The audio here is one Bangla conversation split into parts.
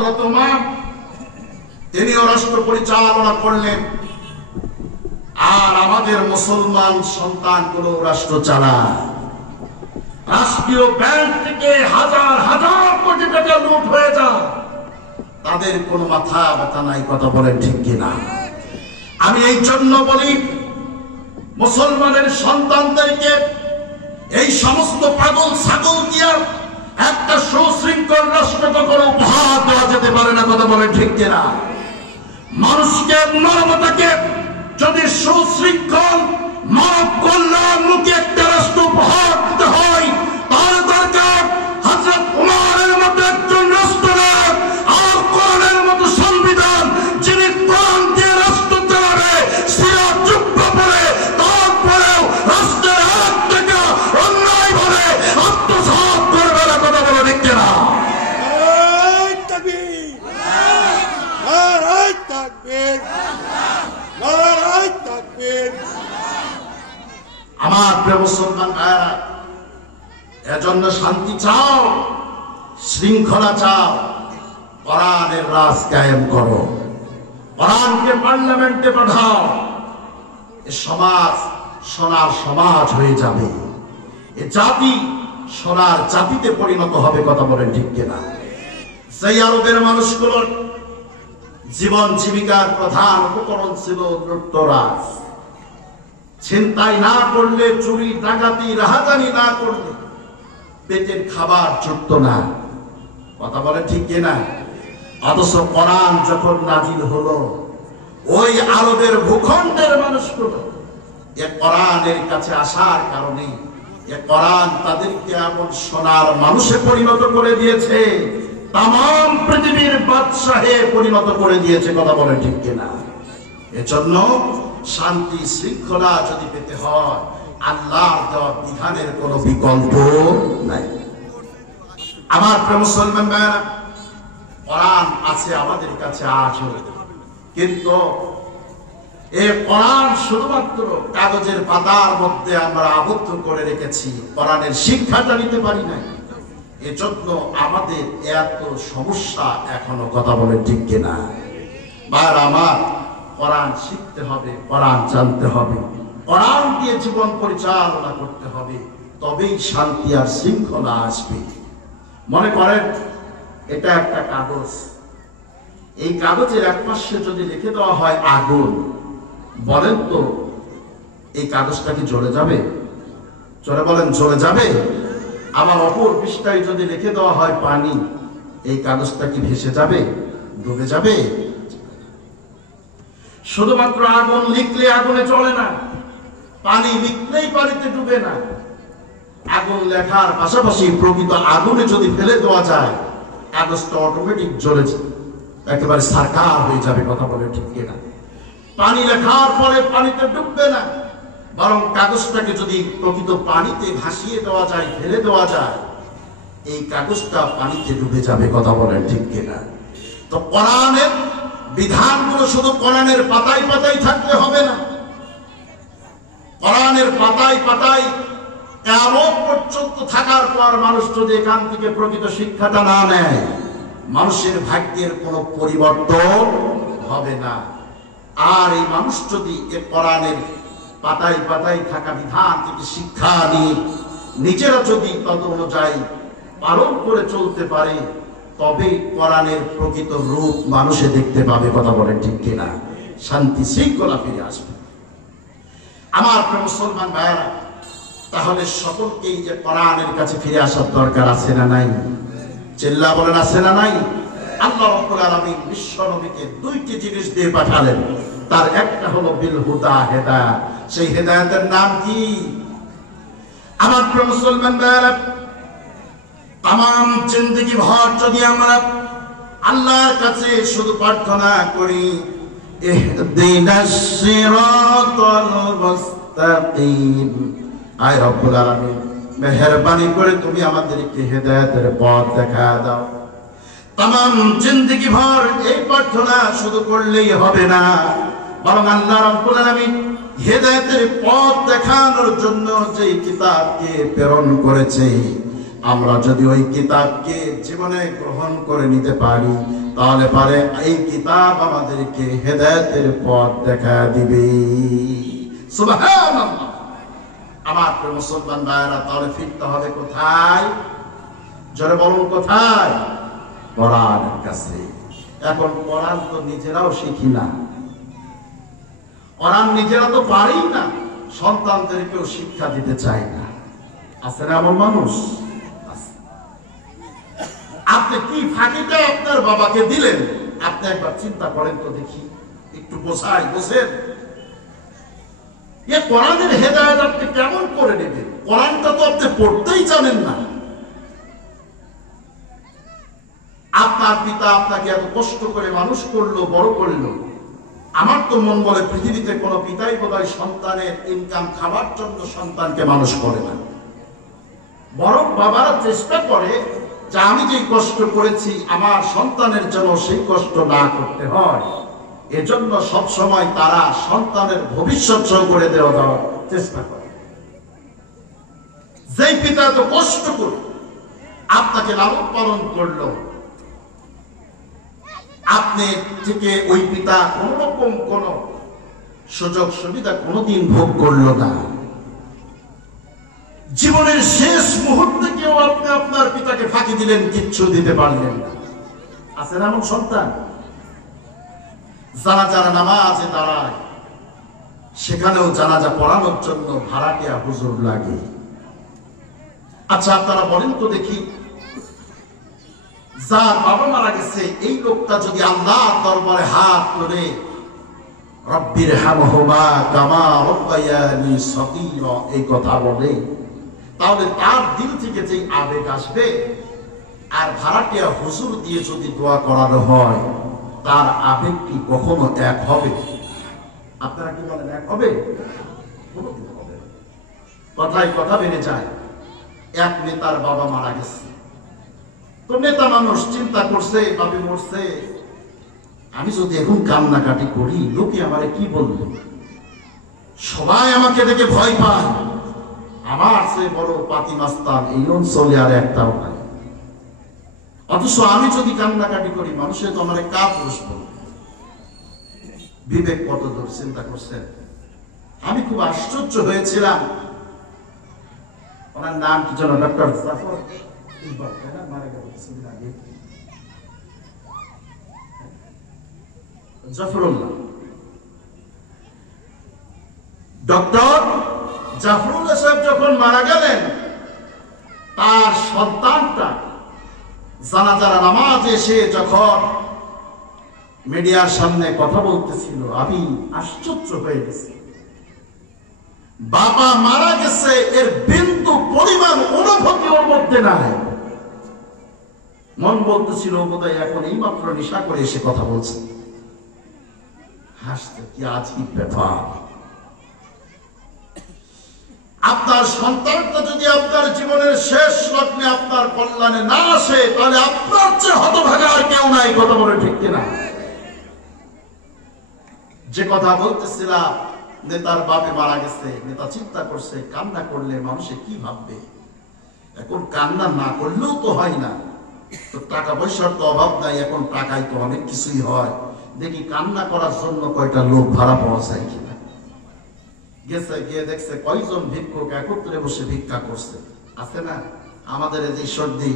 হযরত উমর তিনিও রাষ্ট্র পরিচালনা করলেন, আর আমাদের মুসলমান সন্তানগুলো রাষ্ট্র চালায়। রাষ্ট্রীয় ব্যাংক থেকে হাজার হাজার কোটি টাকা লুট হয়ে যায়, তাদের কোনো মাথা ব্যথা নাই। কথা বলেন ঠিক কিনা? আমি এই জন্য বলি, মুসলমানের সন্তানদেরকে এই সমস্ত পাগল ছাগল দিয়া একটা সুশৃঙ্খল রাষ্ট্র কখনো উপহার দেওয়া যেতে পারে না। কথা বলেন ঠিক কিনা? মানুষকে, মানবতাকে যদি সুশৃঙ্খল মানব কল্যাণমুখী একটা রাষ্ট্র উপহার দিতে হয়, তাহলে দরকার হযরত উমরের মতো একজন রাষ্ট্রনায়ক আর কোরআনের মতো সংবিধান, যিনি কোরআন দিয়ে রাষ্ট্র চালাবে, সিরাজ জুব্বা পরে তারপরেও রাষ্ট্রের হাত থেকে অন্যায় ভাবে আত্মসাৎ করবে না। কথা বলে দেখতে না। আমার প্রিয় মুসলমান ভাইরা, এজন্য শান্তি চাও, শৃঙ্খলা চাও, কোরআনের রাজ কায়েম করো, কোরআনকে পার্লামেন্টে পাঠাও। এ সমাজ সোনার সমাজ হয়ে যাবে, এ জাতি সোনার জাতিতে পরিণত হবে। কথা বলেন ঠিক কিনা? সেই আরবের মানুষগুলোর জীবন জীবিকার প্রধান উপকরণ ছিল লুটতরাজ। ছিনতাই না করলে, চুরি ডাকাতি রাহাজানি না করলে পেটের খাবার জুটত না। কথা বলে ঠিক কিনা? অথচ কোরআন যখন নাজিল হলো, ওই আরবের ভূখণ্ডের মানুষগুলো এ কোরআনের কাছে আসার কারণে এ কোরআন তাদেরকে এমন সোনার মানুষে পরিণত করে দিয়েছে, তাম পৃথিবীর বাদশাহে পরিণত করে দিয়েছে। কথা বলে ঠিক কিনা? এজন্য শান্তি শৃঙ্খলা যদি পেতে হয়, আল্লাহর দেওয়া বিধানের কোনো বিকল্প নাই। আমার প্রিয় মুসলমান ভাইরা, কোরআন আছে আমাদের কাছে আজও, কিন্তু এই কোরআন শুধুমাত্র কাগজের পাতার মধ্যে আমরা আবদ্ধ করে রেখেছি, কোরআনের শিক্ষাটা নিতে পারি না। এজন্য আমাদের এত সমস্যা এখনো। কথা বলে ঠিক কিনা? বার আমার কোরআন শিখতে হবে, কোরআন জানতে হবে, কোরআন দিয়ে জীবন পরিচালনা করতে হবে, তবেই শান্তি আর শৃঙ্খলা আসবে। মনে করেন এটা একটা কাগজ, এই কাগজের এক পাশে যদি লিখে দেওয়া হয় আগুন, বলেন তো এই কাগজটা কি জ্বলে যাবে? চলে বলেন, জ্বলে যাবে? আবার অপর পৃষ্ঠায় যদি লিখে দেওয়া হয় পানি, এই কাগজটা কি ভেসে যাবে, ডুবে যাবে? শুধুমাত্র আগুন লিখলে আগুনে চলে না, পানি লিখলেই পানিতে ডুবে না। আগুন লেখার পাশাপাশি প্রকৃত আগুনে যদি ফেলে দেওয়া যায়, কাগজটা অটোমেটিক জ্বলে একেবারে সারকার হয়ে যাবে। কথা বলে ঠিক কিনা? পানি লেখার পরে পানিতে ডুববে না, বরং কাগজটাকে যদি প্রকৃত পানিতে ভাসিয়ে দেওয়া যায়, ফেলে দেওয়া যায়, এই কাগজটা পানিতে ডুবে যাবে। কথা বলেন ঠিক কিনা? তো কোরআনের বিধানগুলো শুধু কোরআনের পাতায় পাতায় থাকলে হবে না। কোরআনের পাতায় পাতায় কিয়ামত পর্যন্ত থাকার পর মানুষ যদি এখান থেকে প্রকৃত শিক্ষাটা না নেয়, মানুষের ভাগ্যের কোনো পরিবর্তন হবে না। আর এই মানুষ যদি এ কোরআনের পাতায় পাতায় থাকা বিধান থেকে শিক্ষা নিয়ে নিজেরা যদি তদ অনুযায়ী পালন করে চলতে পারে, তবে কোরআনের প্রকৃত রূপ মানুষে দেখতে পাবে। কথা বলেন ঠিক কিনা? শান্তি শৃঙ্খলা ফিরে আসবে। আমার প্রিয় মুসলমান ভাইয়েরা, তাহলে সকলকেই যে কোরআনের কাছে ফিরে আসার দরকার আছে না নাই? চিল্লা বলেন, আছে না নাই? আল্লাহ রাব্বুল আলামিন বিশ্ব নবীকে দুইটি জিনিস দিয়ে পাঠালেন, তার একটা হলো বিল হুদা, হেদায়েত। সেই হেদায়েতের নাম কি? আমার প্রিয় মুসলমান ভাইয়েরা, তাম জিন্দেগি ভর যদি আমরা আল্লাহর কাছে শুধু প্রার্থনা করি, ইহদিনাস সিরাতাল মুস্তাকিম, আয় রব্বুল আলামিন মেহেরবানি করে তুমি আমাদেরকে হেদায়েতের পথ দেখা দাও। তাম জিন্দেগি ভর এই প্রার্থনা শুধু করলেই হবে না, বরং আল্লাহ রাব্বুল আলামিন হেদায়েতের পথ দেখানোর জন্য যে কিতাবকে প্রেরণ করেছে, আমরা যদি ওই কিতাবকে জীবনে গ্রহণ করে নিতে পারি, তাহলে পারে এই কিতাব আমাদেরকে হেদায়েতের পথ দেখা দিবে। সুবহানাল্লাহ। আমার প্রিয় মুসলমান ভাইরা, তাহলে ফিরতে হবে কোথায়? জোরে বলুন কোথায়? কোরআনের কাছে। এখন কোরআন তো নিজেরাও শিখি না, কোরআন নিজেরা তো পারি না, সন্তানদেরকেও শিক্ষা দিতে চাই না। আছে না এমন মানুষ? আপনি কি ফাঁকিটা আপনার বাবাকে দিলেন? আপনি একবার চিন্তা করেন তো দেখি, একটু বসেন। কোরআনের হেদায়েত আপনি কেমন করে নেবেন? কোরআনটা তো আপনি পড়তেই জানেন না। আপনার পিতা আপনাকে এত কষ্ট করে মানুষ করলো, বড় করলো। আমার তো মন বলে পৃথিবীতে কোনো পিতাই বোধহয় সন্তানের ইনকাম খাওয়ার জন্য সন্তানকে মানুষ করে না। বরং বাবারা চেষ্টা করে যে আমি যে কষ্ট করেছি আমার সন্তানের জন্য সেই কষ্ট না করতে হয়, এজন্য সব সময় তারা সন্তানের ভবিষ্যৎ সহ করে দেওয়ার চেষ্টা করে। যেই পিতা তো কষ্ট করে আপনাকে লালন পালন করলো, আপনি থেকে ওই পিতা কোন রকম কোন সুযোগ সুবিধা কোনদিন ভোগ করলো না। জীবনের শেষ মুহূর্তে কেউ আপনি আপনার পিতাকে ফাঁকি দিলেন, কিচ্ছু দিতে পারলেন না। আছে না এমন সন্তান? যারা নামাজে দাঁড়ায় সেখানেও জানাজা পড়ানোর জন্য ভাড়াটিয়া হুজুর লাগে। আচ্ছা আপনারা বলেন তো দেখি, যার বাবা মারা গেছে এই লোকটা যদি আল্লাহর দরবারে হাত তুলে রব্বির হামহুমা কামা রাব্বায়ানি সগীরা এই কথা বলে, তাহলে তার দিল থেকে যে আবেগ আসবে, আর ভাড়াটিয়া হুজুর দিয়ে যদি দোয়া করানো হয়, তার আবেগ কি কখনো এক হবে? আপনারা কি বলেন এক হবে? কোনোদিন হবে না। কথায় কথা বেড়ে যায়। এক নেতার বাবা মারা গেছে, তো নেতা মানুষ চিন্তা করছে, বাবা মরছে, আমি যদি এখন কান্নাকাটি করি লোকে আমারে কি বলবে? সবাই আমাকে দেখে ভয় পায়, আমার সে বড় পাতি মাস্তান এই অঞ্চলে আর একটাও নাই। অথচ আমি যদি কান্নাকাটি করি মানুষে তো আমার কাপুরুষ বলবে। বিবেক কত দূর চিন্তা করছেন? আমি খুব আশ্চর্য হয়েছিলাম। ওনার নাম কি যেন? ডক্টর জাফরুল্লাহ। ডক্টর জাফরুল্লাহ সাহেব যখন মারা গেলেন, তার সন্তানটা জানাজার নামাজ এসে যখন মিডিয়ার সামনে কথা বলতেছিল, আমি আশ্চর্য হয়ে গেছি। বাবা মারা গেছে এর বিন্দু পরিমাণ অনুভূতি ওর মধ্যে নাই। মন বলতেছিল বোধহয় এখন এই মাত্র নেশা করে এসে কথা বলছে। হাসতে কি আজীব ব্যাপার। আপনার সন্তানটা যদি আপনার জীবনের শেষ লগ্নে আপনার কল্যাণে না আসে, তাহলে আপনার চেয়ে হতভাগা আর কেউ নাই। কথা বলে ঠিক কিনা? যে কথা বলতেছিলাম, নেতার বাপে মারা গেছে, নেতা চিন্তা করছে কান্না করলে মানুষে কি ভাববে। এখন কান্না না করলেও তো হয় না, তো টাকা পয়সার তো অভাব নাই, এখন টাকায় তো অনেক কিছুই হয়। দেখি কান্না করার জন্য কয়টা লোক ভাড়া পাওয়া যায় কিনা। গেছে, গিয়ে দেখছে কয়জন ভিক্ষুক একত্রে বসে ভিক্ষা করছে। আছে না আমাদের এই যে সর্দি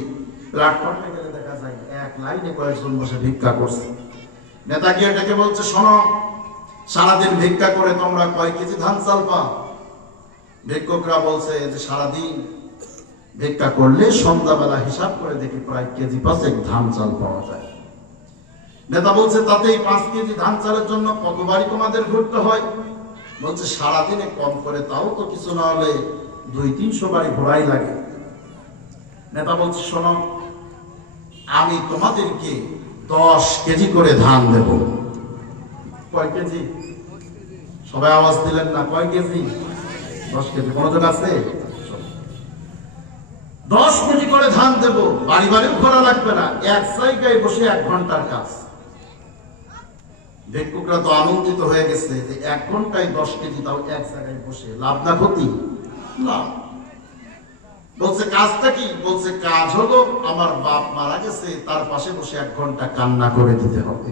প্ল্যাটফর্মে গেলে দেখা যায় এক লাইনে কয়েকজন বসে ভিক্ষা করছে। নেতা গিয়ে ডেকে বলছে, শোনো, সারাদিন ভিক্ষা করে তোমরা কয় কেজি ধান চাল পাও? ভিক্ষুকরা বলছে যে সারাদিন ভিক্ষা করলে সন্ধ্যাবেলা হিসাব করে দেখি প্রায় কেজি 5 ধান চাল পাওয়া যায়। নেতা বলছে তাতেই 5 কেজি ধান চালের জন্য কতবারই তোমাদের ঘুরতে হয়? বলছে সারাদিনে কম করে তাও তো কিছু না হলে 200-300 বাড়ি ঘোরাই লাগে। নেতা বলছে, শোনো, আমি তোমাদেরকে 10 কেজি করে ধান দেব। কয় কেজি? সবাই আওয়াজ দিলেন না। কয় কেজি? 10 কেজি। মনোযোগ আছে? 10 কেজি করে ধান দেব, বাড়ি বাড়িও ঘোরা লাগবে না, এক জায়গায় বসে 1 ঘন্টার কাজ। ভিক্ষুকরা তো আনন্দিত হয়ে গেছে যে 1 ঘন্টায় 10 কেজি, তাও এক জায়গায় বসে। লাভ না ক্ষতি? লাভ। বলছে কাজটা কি? বলছে কাজ হলো আমার বাপ মারা গেছে, তার পাশে বসে 1 ঘন্টা কান্না করে দিতে হবে।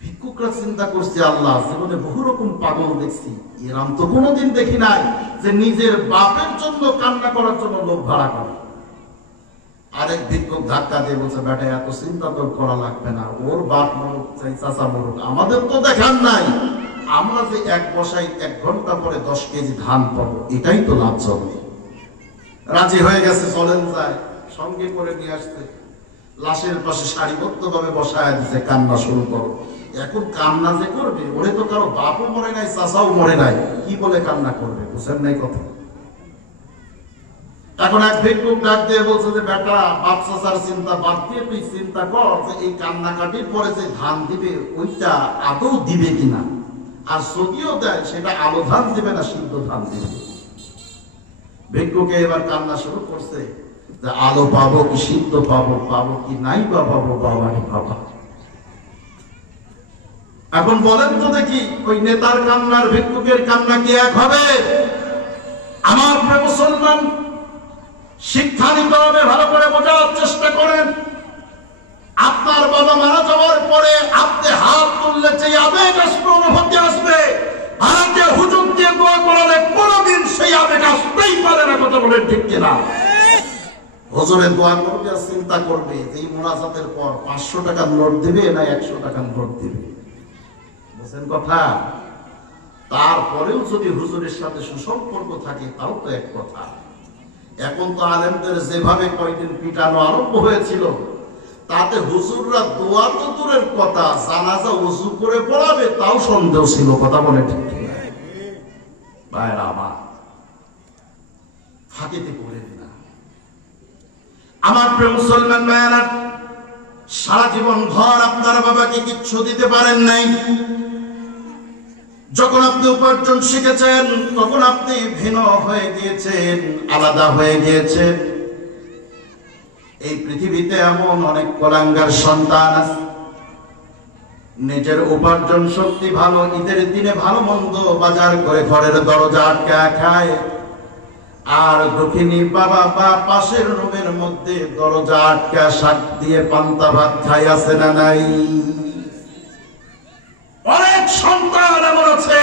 ভিক্ষুকরা চিন্তা করছে, আল্লাহ জীবনে বহু রকম পাগল দেখছি, এরম তো কোনোদিন দেখি নাই যে নিজের বাপের জন্য কান্না করার জন্য লোক ভাড়া করে। আরেক ভিক্ষুক ধাক্কা দিয়ে বলছে, বেটা এত চিন্তা তো করা লাগবে না, ওর বাপ মরুক চাই চাচা মরুক, আমাদের তো দেখার নাই, আমরা যে 1 বসাই 1 ঘন্টা পরে 10 কেজি ধান পাবো, এটাই তো লাভ চলবে। রাজি হয়ে গেছে, চলেন যায়, সঙ্গে করে নিয়ে আসতে লাশের পাশে সারিবদ্ধ ভাবে বসায় দিতে, কান্না শুরু করো। এখন কান্না যে করবে, ওরে তো কারো বাপও মরে নাই, চাচাও মরে নাই, কি বলে কান্না করবে? বুঝেন নাই কথা। এখন এক ভিক্ষুক ডাক দিয়ে বলছে যে, বেটা বাপ চাচার চিন্তা বাদ দিয়ে তুই চিন্তা কর যে এই কান্নাকাটির পরে যে ধান দিবে ওইটা আদৌ দিবে কিনা, আর যদিও দেয় সেটা আলো ধান দিবে না সিদ্ধ ধান দিবে। ভিক্ষুকে এবার কান্না শুরু করছে যে আলো পাবো কি সিদ্ধ পাবো, পাবো কি নাই বা পাবো, বাবারই বাবা। এখন বলেন তো দেখি, ওই নেতার কান্নার ভিক্ষুকের কান্না কি এক হবে? আমার প্রিয় মুসলমান, শিক্ষা নিতে হবে, ভালো করে বোঝার চেষ্টা করেন। আপনার বাবা মারা যাওয়ার পরে আপনি হাত তুললে যে আবেগ আসবে, অনুভূতি আসবে, আজকে হুজুর দিয়ে দোয়া করালে কোনোদিন সেই আবেগ আসতেই পারে না। কথা বলেন ঠিক কিনা? হুজুরের দোয়া করবে আর চিন্তা করবে যে এই মুনাজাতের পর 500 টাকার নোট দিবে না 100 টাকার নোট দিবে। বুঝছেন কথা? তারপরেও যদি হুজুরের সাথে সুসম্পর্ক থাকে তাও তো এক কথা। এখন তো আলেমদের যেভাবে কয়েকদিন পিটানো আরম্ভ হয়েছিল, তাতে হুজুররা দোয়া তো দূরের কথা, জানাজা ওযু করে পড়াবে তাও সন্দেহ ছিল। কথা বলে ঠিক কিনা? ভাইরা আমার, ফাঁকিতে পড়েন না। আমার প্রিয় মুসলমান ভাইরা, সারা জীবন ভর আপনার বাবাকে কিচ্ছু দিতে পারেন নাই। যখন আপনি উপার্জন শিখেছেন তখন আপনি ভিন্ন হয়ে গিয়েছেন, আলাদা হয়ে গিয়েছেন। এই পৃথিবীতে এমন অনেক কোলাঙ্গার সন্তান আছে, নিজের উপার্জন শক্তি ভালো, ঈদের দিনে ভালো মন্দ বাজার করে ঘরের দরজা আটকা খায়, আর দক্ষিণী বাবা বা পাশের রুমের মধ্যে দরজা আটকা শাক দিয়ে পান্তা ভাত খাই, আছে না নাই? অনেক সন্তান এমন আছে,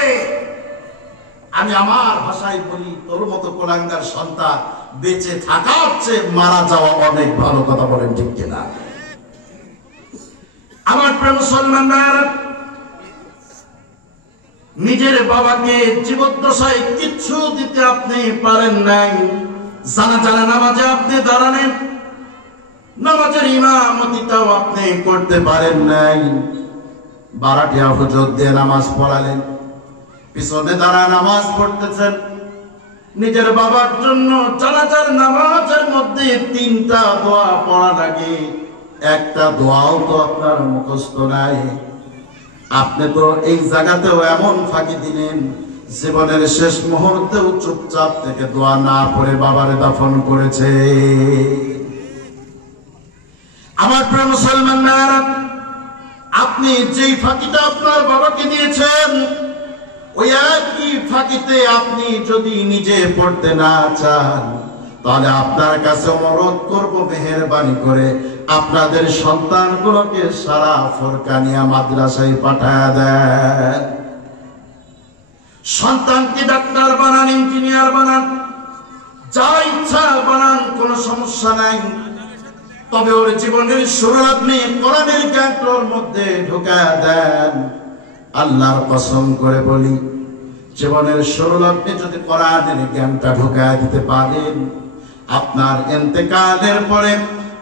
আমি আমার ভাষায় বলি, তোর মতো কোলাঙ্গার সন্তান বেঁচে থাকা হচ্ছে মারা যাওয়া অনেক ভালো। কথা বলেন ঠিক কিনা? আমার প্রিয় মুসলমান ভাইরা, নিজের বাবাকে জীবদ্দশায় কিচ্ছু দিতে আপনি পারেন নাই। জানাজা নামাজে আপনি দাঁড়ালেন, নামাজের ইমামতিটাও আপনি করতে পারেন নাই। বারাটিয়া হুজুর দিয়ে নামাজ পড়ালেন, পিছনে দাঁড়ায় নামাজ পড়তেছেন। নিজের বাবার জন্য জানাজার নামাজের মধ্যে 3টা দোয়া পড়া লাগে, একটা দোয়াও তো আপনার মুখস্থ নাই। আপনি তো এই জায়গাতেও এমন ফাঁকি দিলেন, জীবনের শেষ মুহূর্তেও চুপচাপ থেকে দোয়া না পড়ে বাবারে দাফন করেছে। আমার প্রিয় মুসলমান ভাইরা, আপনি যেই ফাঁকিটা আপনার বাবাকে দিয়েছেন, ওই একই ফাঁকিতে আপনি যদি নিজে পড়তে না চান, তাহলে আপনার কাছে অনুরোধ করব, মেহেরবানি করে আপনাদের সন্তানগুলোকে সারা ফরকানিয়া মাদ্রাসায় পাঠায় দেন। সন্তানকে ডাক্তার বানান, ইঞ্জিনিয়ার বানান, যা ইচ্ছা বানান, কোনো সমস্যা নাই। তবে ওর জীবনের শুরু আপনি কোরআনের জ্ঞানটার মধ্যে ঢুকায় দেন। আল্লাহর কসম করে বলি, জীবনের শুরু আপনি যদি কোরআনের জ্ঞানটা ঢুকায় দিতে পারেন, আপনার ইন্তেকালের পরে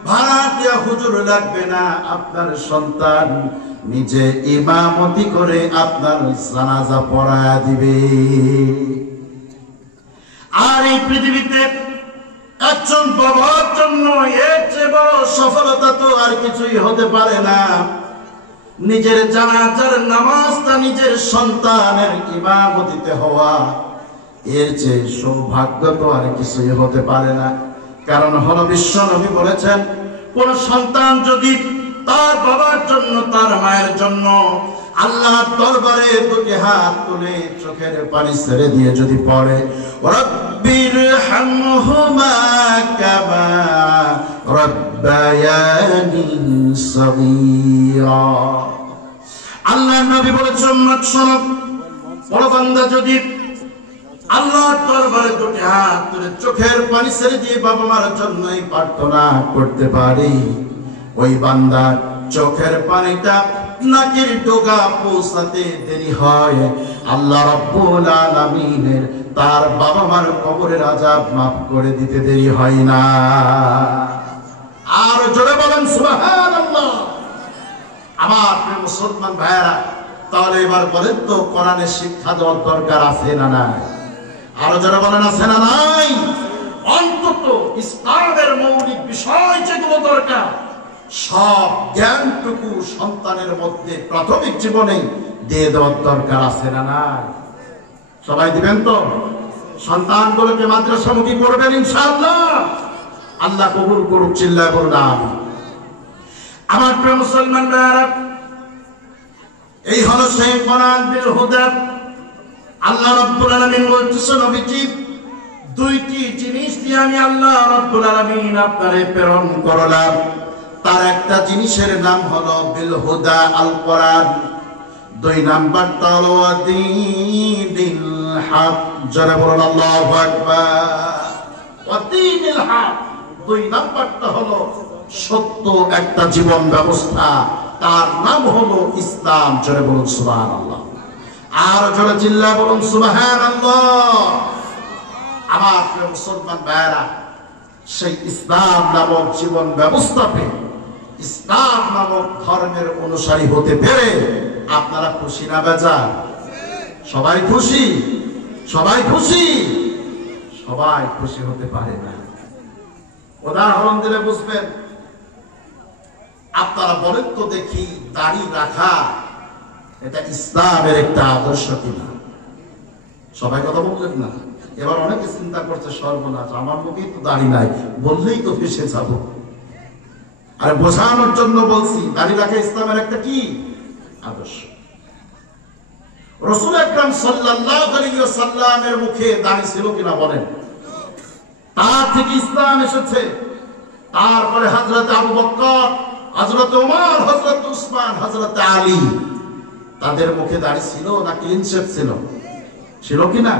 ভাড়াটিয়া হুজুর লাগবে না, আপনার সন্তান নিজে ইমামতি করে আপনার জানাজা পড়ায় দিবে। আর এই পৃথিবীতে একজন বাবার জন্য এর চেয়ে বড় সফলতা তো আর কিছুই হতে পারে না। নিজের জানাজার নামাজটা নিজের সন্তানের ইমামতিতে হওয়া, এর চেয়ে সৌভাগ্য তো আর কিছুই হতে পারে না। কারণ হলো, বিশ্ব নবী বলেছেন, কোন সন্তান যদি তার বাবার জন্য, তার মায়ের জন্য আল্লাহর দরবারে দুটি হাত তুলে চোখের পানি ছেড়ে দিয়ে যদি পড়ে রব্বিরহামহুমা কামা রাব্বায়ানি সগীরা। আল্লাহর নবী বলেছেন, শোনো, বড় বান্দা যদি আল্লাহর দরবারে দুটি হাত তুলে চোখের পানি ছেড়ে দিয়ে বাবা মার জন্যই প্রার্থনা করতে পারি, ওই বান্দার চোখের পানিটা নাকের ডগা পৌঁছাতে দেরি হয়, আল্লাহ রাব্বুল আলামিনের তার বাবা মার কবরের আযাব মাফ করে দিতে দেরি হয় না। আর জোরে বলেন সুবহানাল্লাহ। আমার প্রিয় মুসলমান ভাইরা, তাহলে এবার বলেন তো কোরআনের শিক্ষা দেওয়ার দরকার আছে না নাই? আরো যারা বলেন আছে না নাই? অন্তত ইসলামের মৌলিক বিষয় যেগুলো দরকার সব জ্ঞানটুকু সন্তানের মধ্যে প্রাথমিক জীবনে দিয়ে দেওয়ার দরকার আছে না নাই? সবাই দিবেন তো? সন্তানগুলোকে মাদ্রাসামুখী করবেন ইনশাআল্লাহ। আল্লাহ কবুল করুক, চিল্লায় বলুন আমিন। আমার প্রিয় মুসলমান ভাইরা, এই হলো সেই কোরআন বিল হুদা। আল্লাহ রাব্বুল আলামিন বলতেছেন, নবীজি, দুইটি জিনিস দিয়ে আমি আল্লাহ রাব্বুল আলামিন আপনারে প্রেরণ করলাম, তার একটা জিনিসের নাম হলো বিল হুদা, আল কোরআন। দুই নাম্বারটা হলো দীনিল হক। যারা বলেন আল্লাহু আকবার। দীনিল হক, দুই নাম্বারটা হলো সত্য একটা জীবন ব্যবস্থা, তার নাম হলো ইসলাম। যারা বলুন সুবহানাল্লাহ। আর যারা চিল্লায় বলুন সুবহানাল্লাহ। আমার প্রিয় মুসলমান ভাইরা, সেই ইসলাম নামক জীবন ব্যবস্থাতে ইসলাম নামক ধর্মের অনুসারী হতে পেরে আপনারা খুশি না বেজার? সবাই খুশি? সবাই খুশি? সবাই খুশি হতে পারে না। উদাহরণ দিলে বুঝবেন। আপনারা বলেন তো দেখি, দাড়ি রাখা এটা ইসলামের একটা আদর্শ কিনা? সবাই কথা বললেন না? এবার অনেকে চিন্তা করছে, সর্বনাশ, আমার মুখেই তো দাড়ি নাই, বললেই তো ফেসে যাব। আর বোঝানোর জন্য বলছি, দাড়ি রাখা ইসলামের একটা কি আদর্শ। রাসূল আকরাম সাল্লাল্লাহু আলাইহি ওয়াসাল্লামের মুখে দাড়ি ছিল কিনা বলেন? তার থেকে ইসলাম এসেছে। তারপরে হযরত আবু বকর, হযরত ওমর, হযরত উসমান, হযরত আলী, তাদের মুখে দাড়ি ছিল না ক্লিন শেভ ছিল? ছিল কিনা?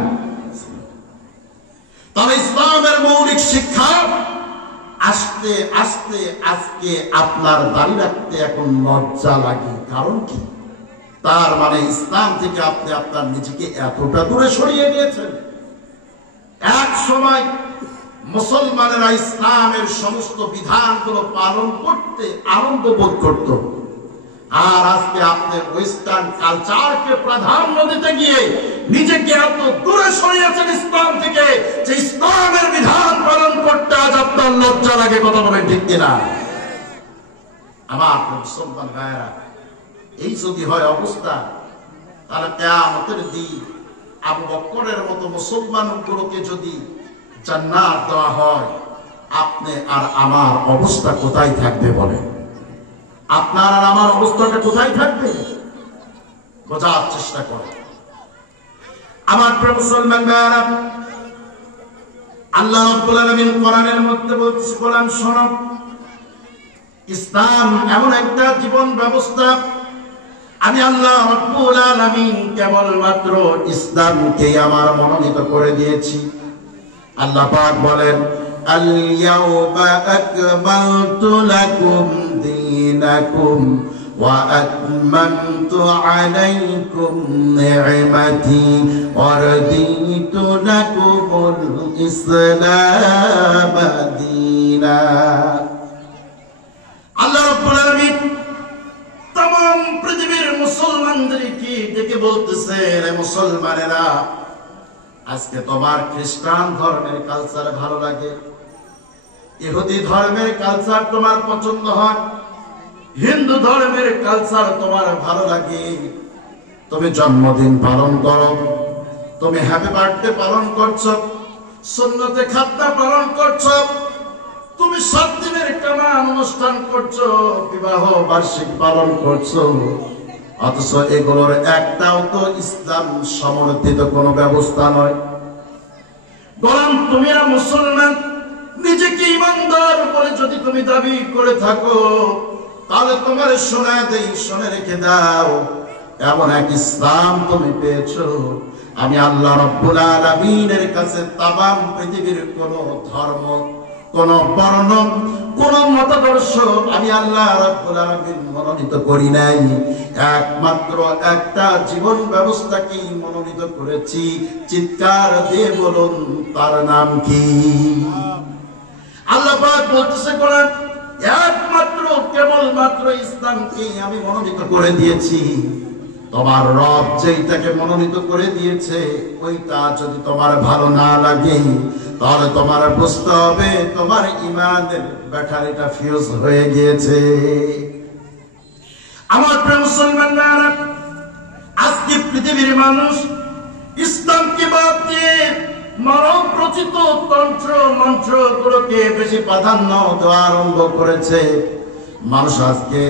তবে ইসলামের মৌলিক শিক্ষা আস্তে আস্তে আজকে আপনার দাড়ি রাখতে এখন লজ্জা লাগে। কারণ কি? তার মানে ইসলাম থেকে আপনি আপনার নিজেকে এতটা দূরে সরিয়ে নিয়েছেন। এক সময় মুসলমানেরা ইসলামের সমস্ত বিধানগুলো পালন করতে আনন্দ বোধ করত, আর আজকে আপনি ওয়েস্টার্ন কালচারকে প্রাধান্য দিতে গিয়ে নিজেকে এত দূরে সরিয়েছেন ইসলাম থেকে যে ইসলামের বিধান পালন করতে আজ আপনার লজ্জা লাগে। কথা বলেন ঠিক কিনা? আমার মুসলমান ভাইরা, এই যদি হয় অবস্থা, তাহলে কিয়ামতের দিন আবু বকরের মতো মুসলমানগুলোকে যদি জান্নাত দেওয়া হয়, আপনি আর আমার অবস্থা কোথায় থাকবে বলেন? আপনার আর আমার অবস্থাটা কোথায় থাকবে? বোঝার চেষ্টা করে। আমার প্রিয় মুসলমান ভাইরা, আল্লাহ রাব্বুল আলামিন কোরআনের মধ্যে বলতেছে, কোরআন শোনো, ইসলাম এমন একটা জীবন ব্যবস্থা, আমি আল্লাহ রাব্বুল আলামিন কেবলমাত্র ইসলামকে আমার মনোনীত করে দিয়েছি। আল্লাহ পাক বলেন, আল ইয়াউমা আকমালতু লাকুম দীনাকুম ওয়া আতমামতু আলাইকুম নি'মাতি ওয়া রাদিতু লাকুমুল ইসলাম দীনা। আল্লাহ রাব্বুল আলামিন तमाम পৃথিবীর মুসলমানদেরকে ডেকে বলতেছে, রে মুসলমানেরা, আজকে তোমার খ্রিস্টান ধর্মের কালচার ভালো লাগে, ইহুদি ধর্মের কালচার তোমার পছন্দ হয়, হিন্দু ধর্মের কালচার তোমার ভালো লাগে, তুমি জন্মদিন পালন করো, তুমি হ্যাপি বার্থডে পালন করছো, সুন্নতে খাতনা পালন করছো, তুমি 7 দিনের কামান অনুষ্ঠান করছো, বিবাহ বার্ষিক পালন করছো, অথচ এগুলোর একটাও তো ইসলাম সমর্থিত কোনো ব্যবস্থা নয়। বরং তুমি মুসলমান, নিজেকে ইমানদার বলে যদি তুমি দাবি করে থাকো, তাহলে তোমার শোনায় দেই, শুনে রেখে দাও, এমন এক ইসলাম তুমি পেয়েছো, আমি আল্লাহ রাব্বুল আলামিনের কাছে তামাম পৃথিবীর কোন ধর্ম, কোন বর্ণ, কোন মতাদর্শ আমি আল্লাহ রাব্বুল আলামিন মনোনীত করি নাই। একমাত্র একটা জীবন ব্যবস্থাকে মনোনীত করেছি। চিৎকার দিয়ে বলুন, তার নাম কি? আল্লাহ পাক বলতেছে কোরআন, একমাত্র কেবলমাত্র ইসলামকে আমি মনোনীত করে দিয়েছি। তোমার রব যেইটাকে মনোনীত করে দিয়েছে, ওইটা যদি তোমার ভালো না লাগে, তাহলে তোমার বুঝতে হবে তোমার ইমানের ব্যাটারিটা ফিউজ হয়ে গিয়েছে। আমার প্রিয় মুসলমানরা, আজকে পৃথিবীর মানুষ ইসলামকে বাদ দিয়ে মানব রচিত তন্ত্র মন্ত্র গুলোকে বেশি প্রাধান্য দেওয়া আরম্ভ করেছে। মানুষ আজকে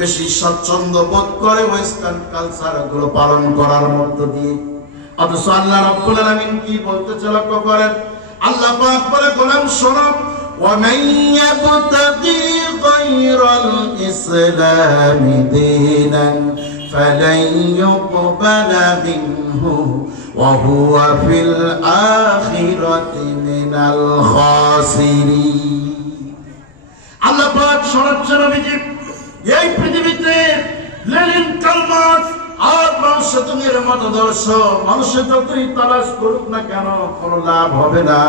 বেশি স্বচ্ছন্দ বোধ করে ওয়েস্টার্ন কালচার গুলো পালন করার মধ্য দিয়ে। অথচ আল্লাহ রাব্বুল আলামিন কি বলতেছে লক্ষ্য করেন। আল্লাহ পাক বলে, গোলাম শোনো, وَمَن يَبْتَغِي غَيْرَ الْإِسْلَامِ دِينًا فَلَن يُقْبَلَ مِنْهُ وَهُوَ فِي الْآخِرَةِ مِنَ الْخَاسِرِينَ। আল্লাহ পাক শোনাচ্ছেন, নবীজি, এই পৃথিবীতে লেনিন, কার্ল মার্কস আর মার্কসের মতাদর্শ মানুষের যতই তালাশ করুক না কেন, কোনো লাভ হবে না।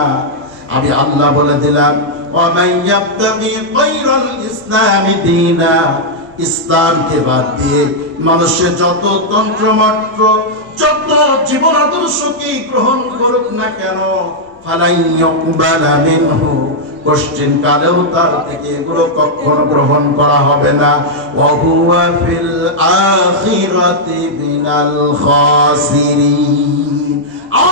আমি আল্লাহ বলে দিলাম, وَمَن يَبْتَغِي غَيْرَ الْإِسْلَامِ دِينًا, ইসলামকে বাদ দিয়ে মানুষের যত তন্ত্রমন্ত্র, যত জীবন আদর্শকে গ্রহণ করুক না কেন, فَلَن يُقْبَلَ مِنْهُ, কোশ্চেন কালেও তার থেকে এগুলো কখনো গ্রহণ করা হবে না। وَهُوَ فِي الْآخِرَةِ مِنَ الْخَاسِرِينَ,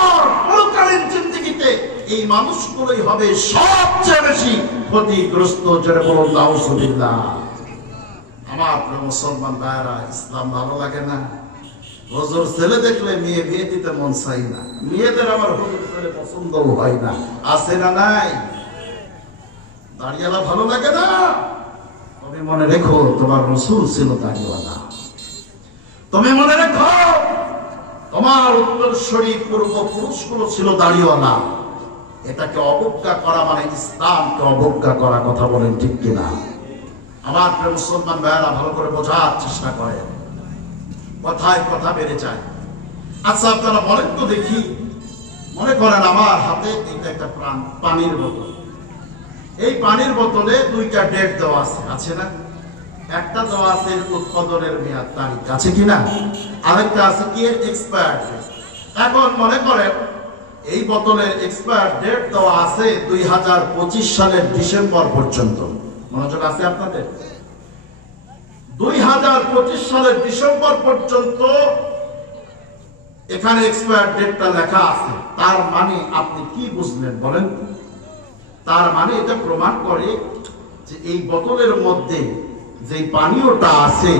আর পরকালীন জিন্দেগিতে এই মানুষগুলোই হবে সবচেয়ে বেশি ক্ষতিগ্রস্ত। যারা বলুন নাউজুবিল্লাহ। আমার প্রিয় মুসলমান ভাইরা, ইসলাম ভালো লাগে না? হুজুর ছেলে দেখলে মেয়ে বিয়ে দিতে মন চাই না, মেয়েদের আমার হুজুর ছেলে পছন্দও হয় না, আছে না নাই? দাড়িওয়ালা ভালো লাগে না? তুমি মনে রেখো, তোমার রাসূল ছিল দাড়িওয়ালা। তুমি মনে রেখো, তোমার উত্তরসূরি পূর্বপুরুষগুলো ছিল দাড়িওয়ালা। এটাকে অবজ্ঞা করা মানে ইসলামকে অবজ্ঞা করা। কথা বলেন ঠিক কিনা? আমার প্রিয় মুসলমান ভাইয়েরা, ভালো করে বোঝার চেষ্টা করেন, কথায় কথা বেড়ে যায়। আচ্ছা, আপনারা বলেন তো দেখি, মনে করেন আমার হাতে এটা একটা পানির বোতল। এই পানির বোতলে দুইটা ডেট দেওয়া আছে, আছে না? একটা দেওয়া আছে উৎপাদনের মেয়াদ তারিখ, আছে কিনা? আরেকটা আছে কি এক্সপায়ার ডেট। এখন মনে করেন এই বোতলের এক্সপায়ার ডেট দেওয়া আছে 2025 সালের ডিসেম্বর পর্যন্ত। মনোযোগ আছে আপনাদের? 2025 সালের ডিসেম্বর পর্যন্ত এখানে এক্সপায়ার ডেটটা লেখা আছে। তার মানে আপনি কি বুঝলেন বলেন? তার মানে এটা প্রমাণ করে যে এই বোতলের মধ্যে যে পানীয়টা আছে,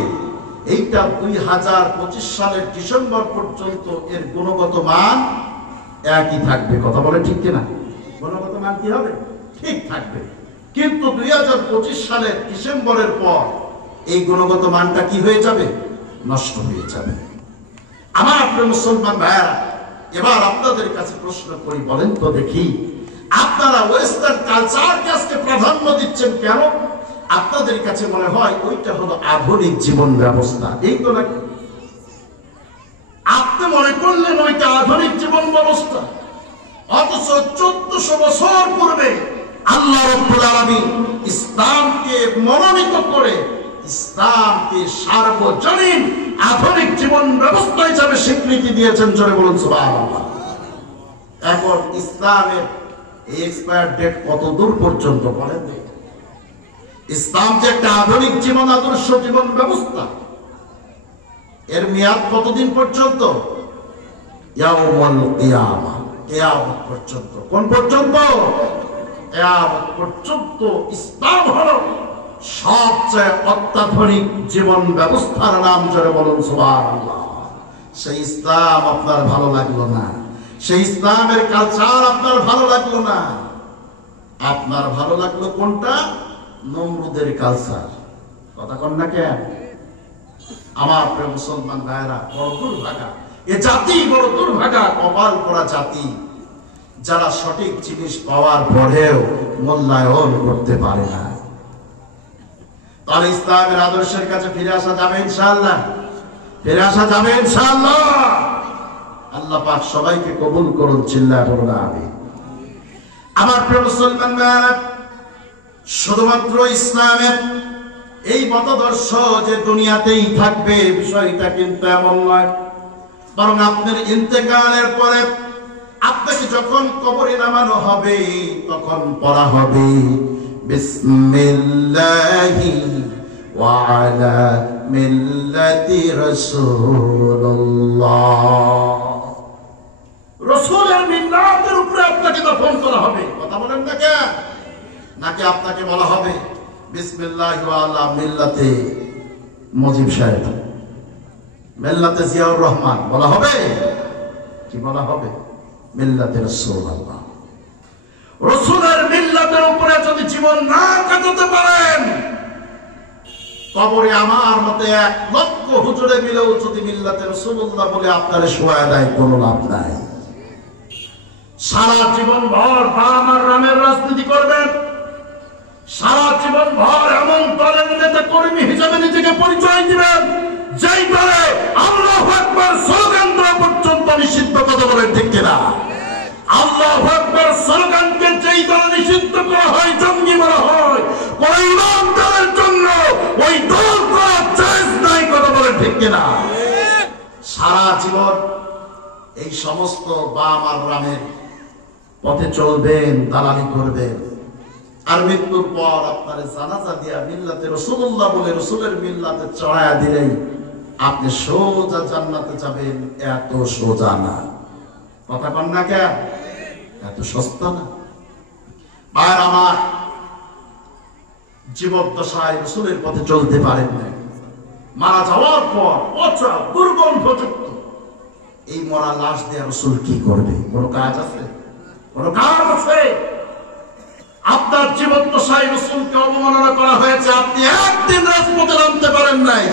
এইটা 2025 সালের ডিসেম্বর পর্যন্ত এর গুণগত মান একই থাকবে। কথা বলে ঠিক কিনা? গুণগত মান কি হবে? ঠিক থাকবে। কিন্তু 2025 সালের ডিসেম্বরের পর এই গুণগত মানটা কি হয়ে যাবে? নষ্ট হয়ে যাবে। আমার প্রিয় মুসলমান ভাইয়েরা, এবার আপনাদের কাছে প্রশ্ন করি, বলেন তো দেখি, আপনারা ওয়েস্টার্ন কালচারকে আজকে প্রাধান্য দিচ্ছেন কেন? আপনাদের কাছে মনে হয় ওইটা হলো আধুনিক জীবন ব্যবস্থা, এই তো নাকি? আপনি মনে করলেন ওইটা আধুনিক জীবন ব্যবস্থা, অথচ 1400 বছর পূর্বে আল্লাহ রাব্বুল আলামিন ইসলামকে মনোনীত করে ইসলামকে সার্বজনীন আধুনিক জীবন ব্যবস্থা হিসাবে স্বীকৃতি দিয়েছেন। জোরে বলুন সুবহানাল্লাহ। এখন ইসলামের এই এক্সপায়ার ডেট কত দূর পর্যন্ত বলেন? ইসলাম যে একটা আধুনিক জীবন আদর্শ জীবন ব্যবস্থা, এর মেয়াদ কতদিন পর্যন্ত? ইয়াউমুল কিয়ামা, কিয়ামত পর্যন্ত। কোন পর্যন্ত? কিয়ামত পর্যন্ত ইসলাম হলো সবচেয়ে অত্যাধুনিক জীবন ব্যবস্থার নাম জোরে বলুন সুবহানাল্লাহ। সেই ইসলাম আপনার ভালো লাগলো না, সেই ইসলামের কালচার আপনার ভালো লাগলো না, আপনার ভালো লাগলো কোনটা? নমরুদের কালচার। কথা কন না কেন? আমার প্রিয় মুসলমান ভাইরা, বড় দুর্ভাগা এ জাতি, বড় দুর্ভাগা, কপাল পোড়া জাতি, যারা সঠিক জিনিস পাওয়ার পরেও মূল্যায়ন করতে পারে না। তাহলে ইসলামের আদর্শের কাছে ফিরে আসা যাবে ইনশাআল্লাহ, ফিরে আসা যাবে ইনশাআল্লাহ। আল্লাহ পাক সবাইকে কবুল করুন, চিল্লায় বলুন আমিন। আমার প্রিয় মুসলমান ভাইরা, শুধুমাত্র ইসলামের এই মতাদর্শ যে দুনিয়াতেই থাকবে বিষয়টা কিন্তু এমন নয়, বরং আপনার ইন্তেকালের পরে আপনাকে যখন কবরে নামানো হবে তখন পড়া হবে বিসমিল্লাহি ওয়া আলা মিল্লাতি রাসূলুল্লাহ। রাসূলের মিল্লাতের উপরে আপনাকে দাফন করা হবে। কথা বলেন না কেন? নাকি আপনাকে বলা হবে বিসমিল্লাহি ওয়া আলা মিল্লাতি মুজিব সাহেব, মিল্লাতে জিয়াউর রহমান বলা হবে? কি বলা হবে? মিল্লাতে রাসূলুল্লাহ। রাসূলের মিল্লাতের উপরে যদি জীবন না কাটাতে পারেন, কবরে আমার মতে 1 লক্ষ হুজুরে মিলেও যদি মিল্লাতে রাসূলুল্লাহ বলে আপনারে শোয়া দেয়, কোনো লাভ নাই। সারা জীবন ভর আমার রামের রাজনীতি করবেন, সারা জীবন ভর এমন দলের নেতা কর্মী হিসেবে নিজেকে পরিচয় দিবেন যেই দলে আল্লাহু আকবার স্লোগান দেওয়া পর্যন্ত নিষিদ্ধ। কথা বলেন ঠিক কিনা? আল্লাহু আকবার স্লোগানকে যেই দলে নিষিদ্ধ করা হয়, জঙ্গি বলা হয়, কোন ইমানদারের জন্য ওই দল করা জায়েজ নাই। কথা বলেন ঠিক কিনা? সারা জীবন এই সমস্ত বাম আর রামের পথে চলবেন, দালালি করবেন, আর মৃত্যুর পর আপনার জানাজা দিয়া মিল্লাতে রাসূলুল্লাহ বলে রাসূলের মিল্লাতে চড়ায়া দিলেই আপনি সোজা জান্নাতে যাবেন। এত সোজা না। কথা কন না কেন? এত সস্তা না। ভাইরা আমার, জীবদ্দশায় রাসূলের পথে চলতে পারেন না, মারা যাওয়ার পর পচা দুর্গন্ধযুক্ত এই মরা লাশ দিয়ে রাসূল কি করবে? কোনো কাজ আছে? কোনো কাজ আছে? আপনার জীবদ্দশায় রাসূলকে অবমাননা করা হয়েছে, আপনি একদিন রাজপথে নামতে পারেন নাই।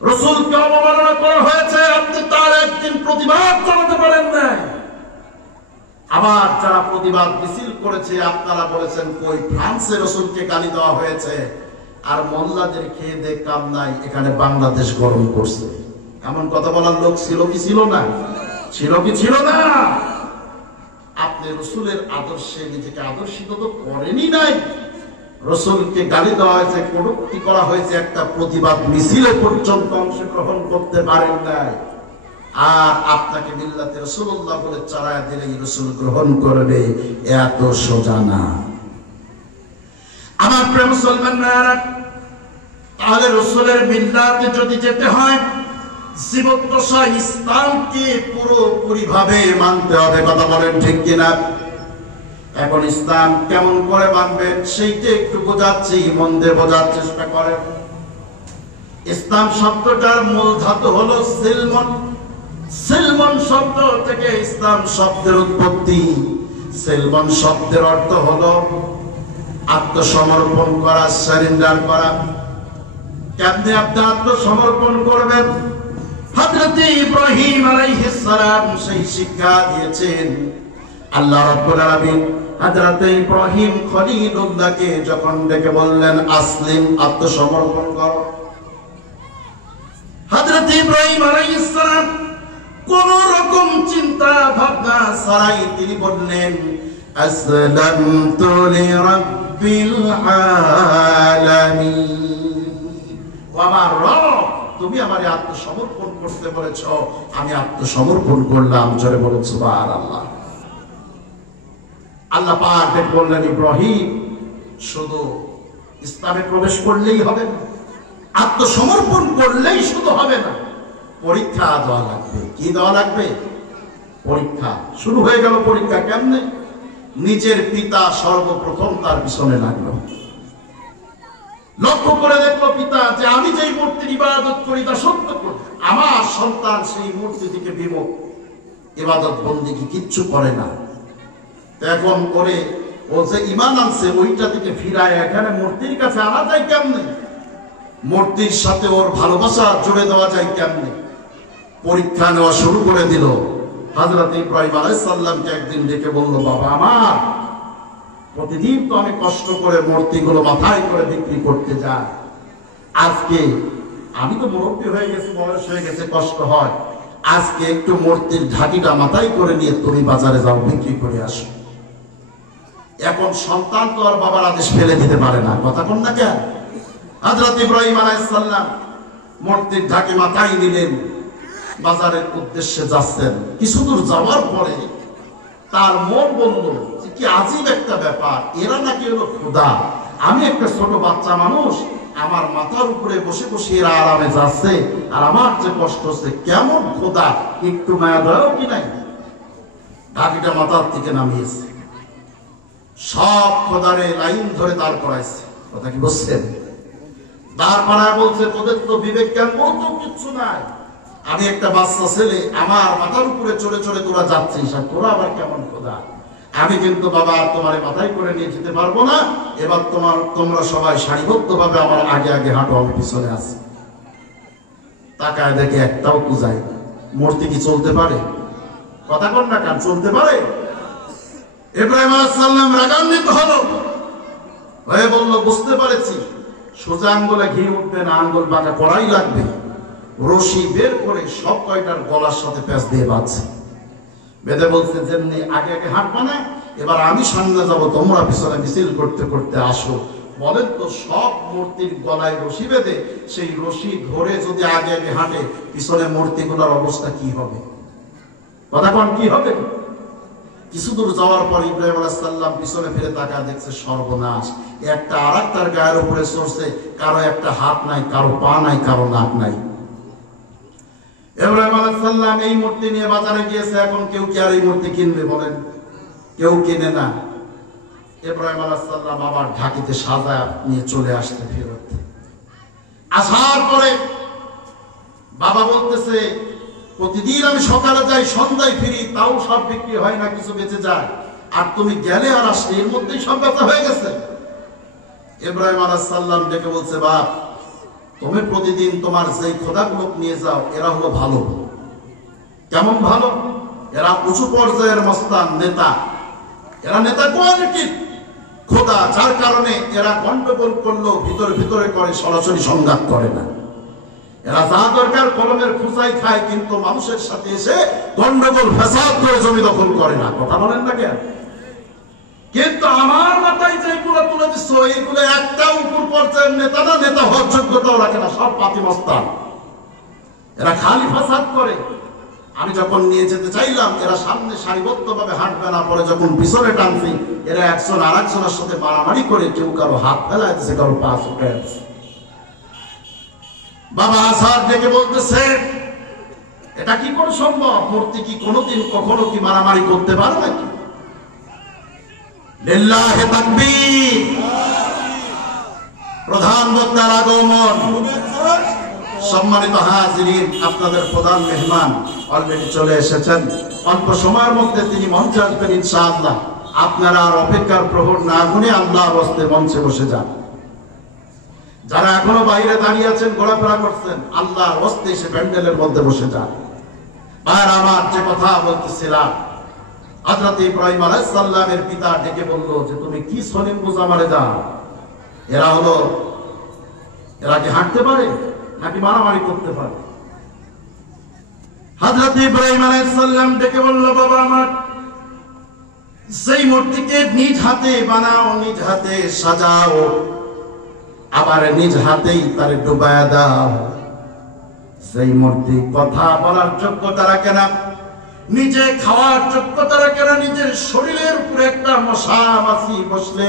রাসূলকে অবমাননা করা হয়েছে, আপনি তার একদিন প্রতিবাদ চালাতে পারেন নাই। আবার যারা প্রতিবাদ মিছিল করেছে, আপনারা বলেছেন কই ফ্রান্সে রাসূলকে গালি দেওয়া হয়েছে, আর মোল্লাদের খেয়ে দেখ কাম নাই, এখানে বাংলাদেশ গরম করছে। এমন কথা বলার লোক ছিল কি ছিল না? ছিল কি ছিল না? আপনি রাসূলের আদর্শে নিজেকে আদর্শিত তো করেনই নাই। রাসূলকে গালি দেওয়া হয়েছে, কটূক্তি করা হয়েছে, একটা প্রতিবাদ মিছিলে পর্যন্ত অংশগ্রহণ করতে পারেন নাই। আর আপনাকে মিল্লাতে রাসূলুল্লাহ বলে চড়ায়া দিলেই রাসূল গ্রহণ করবে, এত সোজা না। আমার প্রিয় মুসলমানরা, তাহলে রাসূলের মিল্লাতে যদি যেতে হয়, জীবদ্দশায় ইসলামকে পুরোপুরি ভাবে মানতে হবে। কথা বলেন ঠিক কিনা? এখন ইসলাম কেমন করে মানবেন সেইটা একটু বোঝাচ্ছি, মন দিয়ে বোঝার চেষ্টা করেন। ইসলাম শব্দটার মূল ধাতু হলো সিলমন। সিলমন শব্দ থেকে ইসলাম শব্দের উৎপত্তি। সিলমন শব্দের অর্থ হলো আত্মসমর্পণ করা, সারেন্ডার করা। কেমনে আপনি আত্মসমর্পণ করবেন? হযরত ইব্রাহিম আলাইহিস সালাম সেই শিক্ষা দিয়েছেন। আল্লাহ রাব্বুল আলামিন হযরত ইব্রাহিম খলিলুল্লাহকে যখন ডেকে বললেন আসলিম, আত্মসমর্পণ করো, হযরত ইব্রাহিম আলাইহিস সালাম কোন রকম চিন্তা ভাবনা ছাড়াই তিনি বললেন আসলামতু লিরাব্বিল আলামিন। ও আমার রব, তুমি আমারে আত্মসমর্পণ করতে বলেছ, আমি আত্মসমর্পণ করলাম। জোরে বলুন সুবহানাল্লাহ। আল্লাহ পাক বললেন ইব্রাহিম শুধু ইসলামে প্রবেশ করলেই হবে না, আত্মসমর্পণ করলেই শুধু হবে না, পরীক্ষা দেওয়া লাগবে। কি দেওয়া লাগবে? পরীক্ষা। শুরু হয়ে গেল পরীক্ষা। কেমনে? নিজের পিতা সর্বপ্রথম তার পিছনে লাগলো। লক্ষ্য করে দেখলো পিতা যে আমি যেই মূর্তির ইবাদত করি তা সত্য করি, আমার সন্তান সেই মূর্তি থেকে বিমুখ, ইবাদত বন্দেগী কিচ্ছু করে না। এখন করে ও যে ঈমান আনছে ওইটা থেকে ফিরায় এখানে মূর্তির কাছে আনা যায় কেমনে, মূর্তির সাথে ওর ভালোবাসা জুড়ে দেওয়া যায় কেমনে, পরীক্ষা নেওয়া শুরু করে দিল। হযরত ইব্রাহিম আলাইহিস সালামকে একদিন ডেকে বলল, বাবা আমার, প্রতিদিন তো আমি কষ্ট করে মূর্তিগুলো মাথায় করে বিক্রি করতে যাই, আজকে আমি তো মুরব্বী হয়ে গেছি, বয়স হয়ে গেছে, কষ্ট হয়, আজকে একটু মূর্তির ঢাকিটা মাথায় করে নিয়ে তুমি বাজারে যাও, বিক্রি করে আসো। এখন সন্তান তো আর বাবার আদেশ ফেলে দিতে পারে না, কথা কোন না কেন? হযরত ইব্রাহিম আলাইহিস সালাম মূর্তির ঢাকি মাথায় নিলেন, বাজারের উদ্দেশ্যে যাচ্ছেন। কিছু দূর যাওয়ার পরে তার মন বলল যে কি আজীব একটা ব্যাপার, এরা নাকি হলো খোদা, আমি একটা ছোট বাচ্চা মানুষ, আমার মাথার উপরে বসে বসে এরা আরামে যাচ্ছে, আর আমার যে কষ্ট হচ্ছে, কেমন খোদা, একটু মায়া দয়াও কি নাই? ঢাকিটা মাথার থেকে নামিয়েছে, সব খোদারে লাইন ধরে দাঁড় করাইছে, কথা কি বুঝছেন? দাঁড় করায় বলছে, তোদের তো বিবেক জ্ঞান বলতো কিচ্ছু নাই, আমি একটা বাচ্চা ছেলে, আমার মাথার উপরে চলে চলে তোরা যাচ্ছিস, আর তোরা আবার কেমন খোদা? আমি কিন্তু বাবা তোমার মাথায় করে নিয়ে যেতে পারবো না, এবার তোমরা সবাই সারিবদ্ধ ভাবে আমার আগে আগে হাঁটো, আমি পিছনে আছি। তাকায় দেখে একটাও পূজায় না। মূর্তি কি চলতে পারে? কথা কন না কেন, চলতে পারে? ইব্রাহিম আলাইহিস সালাম রাগান্বিত হলো, হয়ে বলল, বুঝতে পারেছি, সোজা আঙ্গুলে ঘি উঠবে না, আঙ্গুল বাঁকা করাই লাগবে। রশি বের করে সব কয়টার গলার সাথে প্যাঁচ দিয়ে বাঁধছে, বেঁধে বলছে, যেমনি আগে আগে হাঁটবা না, এবার আমি সামনে যাব, তোমরা পিছনে মিছিল করতে করতে আসো। বলেন তো, সব মূর্তির গলায় রশি বেঁধে সেই রশি ধরে যদি আগে আগে হাঁটে, পিছনে মূর্তিগুলোর অবস্থা কি হবে? কথা কোন, কি হবে? কিছু দূর যাওয়ার পর ইব্রাহিম আলাইহিস সালাম পিছনে ফিরে তাকায়, দেখছে সর্বনাশ, একটা আরেকটার গায়ের উপরে চড়ছে, কারো একটা হাত নাই, কারো পা নাই, কারো নাক নাই। ইব্রাহিম আলাইহিস সালাম এই মূর্তি নিয়ে বাজারে গিয়েছে, এখন কেউ কি আর এই মূর্তি কিনবে? বলেন, কেউ কিনে না। ইব্রাহিম আলাইহিস সালাম আবার ঢাকিতে সাজায় নিয়ে চলে আসতে, ফেরত আসার পরে বাবা বলতেছে, প্রতিদিন আমি সকালে যাই, সন্ধ্যায় ফিরি, তাও সব বিক্রি হয় না, কিছু বেঁচে যায়, আর তুমি গেলে আর আসলে এর মধ্যেই সব বেচা হয়ে গেছে। ইব্রাহিম আলাইহিস সালাম ডেকে বলছে, বাপ, তুমি প্রতিদিন তোমার যেই খোদাগুলো নিয়ে যাও, এরা হলো ভালো। কেমন ভালো? এরা উঁচু পর্যায়ের মস্তান নেতা, এরা নেতা কোয়ালিটির খোদা, যার কারণে এরা গন্ডগোল করলেও ভিতরে ভিতরে করে, সরাসরি সংঘাত করে না। এরা যা দরকার কলমের খুঁচাই খায়, কিন্তু মানুষের সাথে এসে গন্ডগোল ফ্যাসাদ করে জমি দখল করে না। কথা বলেন না কেন? কিন্তু আমার মাথায় যেগুলো তুলে দিচ্ছ, এইগুলো একটা উপর পর্যায়ের নেতা না, নেতা হওয়ার যোগ্যতাও রাখে না, সব পাতি মস্তান। এরা খালি ফাসাদ করে। আমি যখন নিয়ে যেতে চাইলাম, এরা সামনে সারিবদ্ধ ভাবে হাঁটবে না, পরে যখন পিছনে টানছি, এরা একজন আর একজনের সাথে মারামারি করে, কেউ কারো হাত ফেলায় দিচ্ছে, কারো পা শুকায় দিচ্ছে। বাবা আসার ডেকে বলতেছে, এটা কি করে সম্ভব? মূর্তি কি কোনোদিন কখনো কি মারামারি করতে পারে নাকি? লিল্লাহি তাকবীর। প্রধান বক্তার আগমন। সম্মানিত হাজিরিন, আপনাদের প্রধান মেহমান অলরেডি চলে এসেছেন। অল্প সময়ের মধ্যে তিনি মঞ্চে আসবেন ইনশাআল্লাহ। আপনারা আর অপেক্ষার প্রহর না গুনে আল্লাহর হস্তে মঞ্চে বসে যান। যারা এখনো বাইরে দাঁড়িয়ে আছেন, ঘোরাফেরা করছেন, আল্লাহর হস্তে এসে প্যান্ডেলের মধ্যে বসে যান। আর আমার যে কথা বলতেছিলাম, হযরত ইব্রাহিম আলাইহিস সালামের পিতা ডেকে বলল যে, তুমি কি সলিম বোঝা মারে দাও? এরা কি হাঁটতে পারে নাকি মারামারি করতে পারে? হযরত ইব্রাহিম আলাইহিস সালাম ডেকে বলল, বাবা আমার, সেই মূর্তিকে নিজ হাতে বানাও, নিজ হাতে সাজাও, আবার নিজ হাতেই তারে ডুবায়া দাও। সেই মূর্তি কথা বলার যোগ্যতা রাখে না, নিজে খাওয়ার যোগ্যতা রাখে না, নিজের শরীরের উপরে একটা মশা মাছি বসলে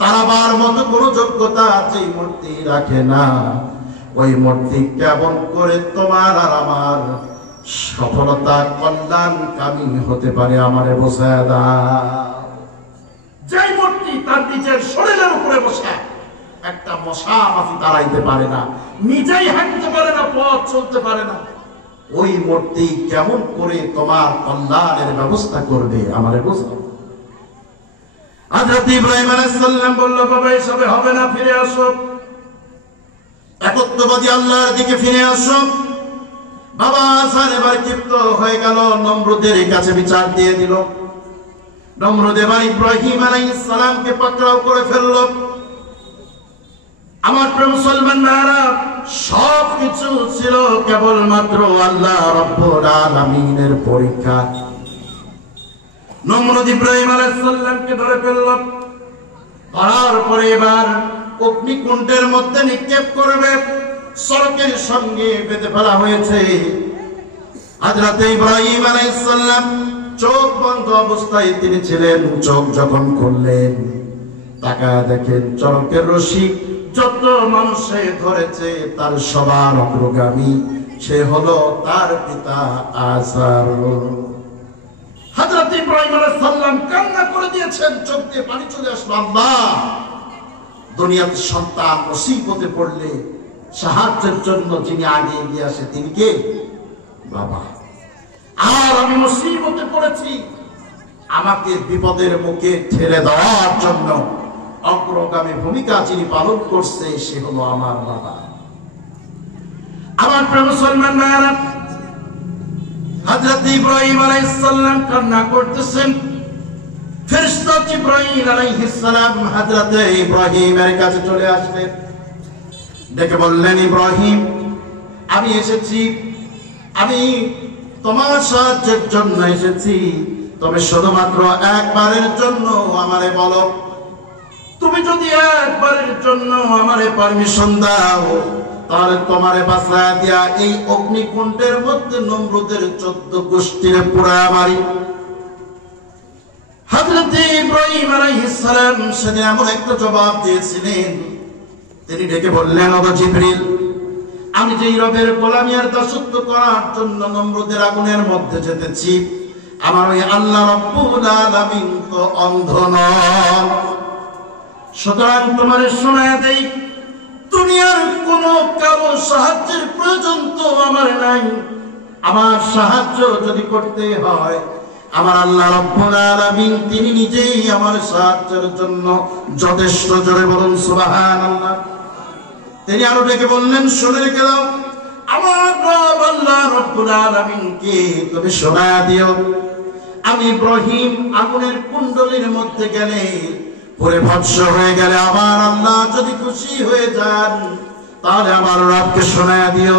তারাবার মতো কোনো যোগ্যতা যেই মূর্তি রাখে না, ওই মূর্তি কেমন করে তোমার আর আমার সফলতা কল্যাণ কামী হতে পারে আমারে বোঝায় দাও। যেই মূর্তি তার নিজের শরীরের উপরে বসে একটা মশা মাছি তাড়াইতে পারে না, নিজেই হাঁটতে পারে না, পথ চলতে পারে না, ওই মূর্তি কেমন করে তোমার কল্যাণের ব্যবস্থা করবে? আমারে বুঝো। হযরত ইব্রাহিম আলাইহিস সালাম বলল, বাবা এসবে হবে না, ফিরে আসো, একত্ববাদী আল্লাহর দিকে ফিরে আসো। বাবা আসার এবার ক্ষিপ্ত হয়ে গেল, নমরুদের কাছে বিচার দিয়ে দিল। নমরুদ এবার ইব্রাহিম আলাইহিস সালামকে পাকড়াও করে ফেলল। আমার প্রিয় মুসলমান ভাইরা, সব কিছু ছিল কেবলমাত্র আল্লাহ রাব্বুল আলামিনের পরীক্ষা। নমরুদ ইব্রাহিম আলাইহিস সালামকে ধরে ফেলল, ধরার পরে এবার অগ্নিকুণ্ডের মধ্যে নিক্ষেপ করবে, সড়কের সঙ্গে বেঁধে ফেলা হয়েছে। হযরত ইব্রাহিম আলাইহিস সালাম চোখ বন্ধ অবস্থায় তিনি ছিলেন, চোখ যখন খুললেন তাকায় দেখেন চরকের রশি যত মানুষে ধরেছে তার সবার অগ্রগামী সে হলো তার পিতা আজার। হযরত ইব্রাহিম আলাইহিস সালাম কান্না করে দিয়েছেন, চোখ দিয়ে পানি চলে আসলো। আল্লাহ, দুনিয়াতে সন্তান মুসিবতে পড়লে সাহায্যের জন্য যিনি আগে এগিয়ে আসে তিনি কে? বাবা। আর আমি মুসিবতে পড়েছি, আমাকে বিপদের মুখে ঠেলে দেওয়ার জন্য অগ্রগামী ভূমিকা যিনি পালন করছে সে হলো আমার বাবা। আমার প্রিয় মুসলমান ভাইরা, হযরত ইব্রাহিম আলাইহিস সালাম কান্না করতেছেন। ফেরেশতা জিবরাইল আলাইহিস সালাম হযরত ইব্রাহিমের কাছে চলে আসলেন, ডেকে বললেন, ইব্রাহিম আমি এসেছি, আমি তোমার সাহায্যের জন্য এসেছি, তবে শুধুমাত্র একবারের জন্য আমারে বলো, তুমি যদি একবারের জন্য আমারে পারমিশন দাও তাহলে তোমারে বাঁচায়া দিয়া এই অগ্নিকুণ্ডের মধ্যে নমরুদের 14 গোষ্ঠীর পোড়ায়া মারি। হযরত ইব্রাহিম আলাইহিস সালাম সেদিন এমন একটা জবাব দিয়েছিলেন, তিনি ডেকে বললেন, ওগো জিবরিল, আমি যেই রবের গোলামি আর দাসত্ব করার জন্য নমরুদের আগুনের মধ্যে যেতেছি, আমার ওই আল্লাহ রাব্বুল আলামিন তো অন্ধ নন। সুতরাং তোমার শোনায় দেই, দুনিয়ার কোন কারো সাহায্যের প্রয়োজন তো আমার নাই। আমার সাহায্য যদি করতে হয় আমার আল্লাহ রাব্বুল আলামিন তিনি নিজেই আমার সাহায্যের জন্য যথেষ্ট। জোরে বলুন সুবহানাল্লাহ। তিনি আরো ডেকে বললেন, শুনে রেখে দাও, আমার রব আল্লাহ রাব্বুল আলামিনকে তুমি শোনায়া দিও, আমি ইব্রাহিম আগুনের কুণ্ডলীর মধ্যে গেলে পরে ভস্ম হয়ে গেলে আমার আল্লাহ যদি খুশি হয়ে যান তাহলে আমার রবকে শোনায়া দিও,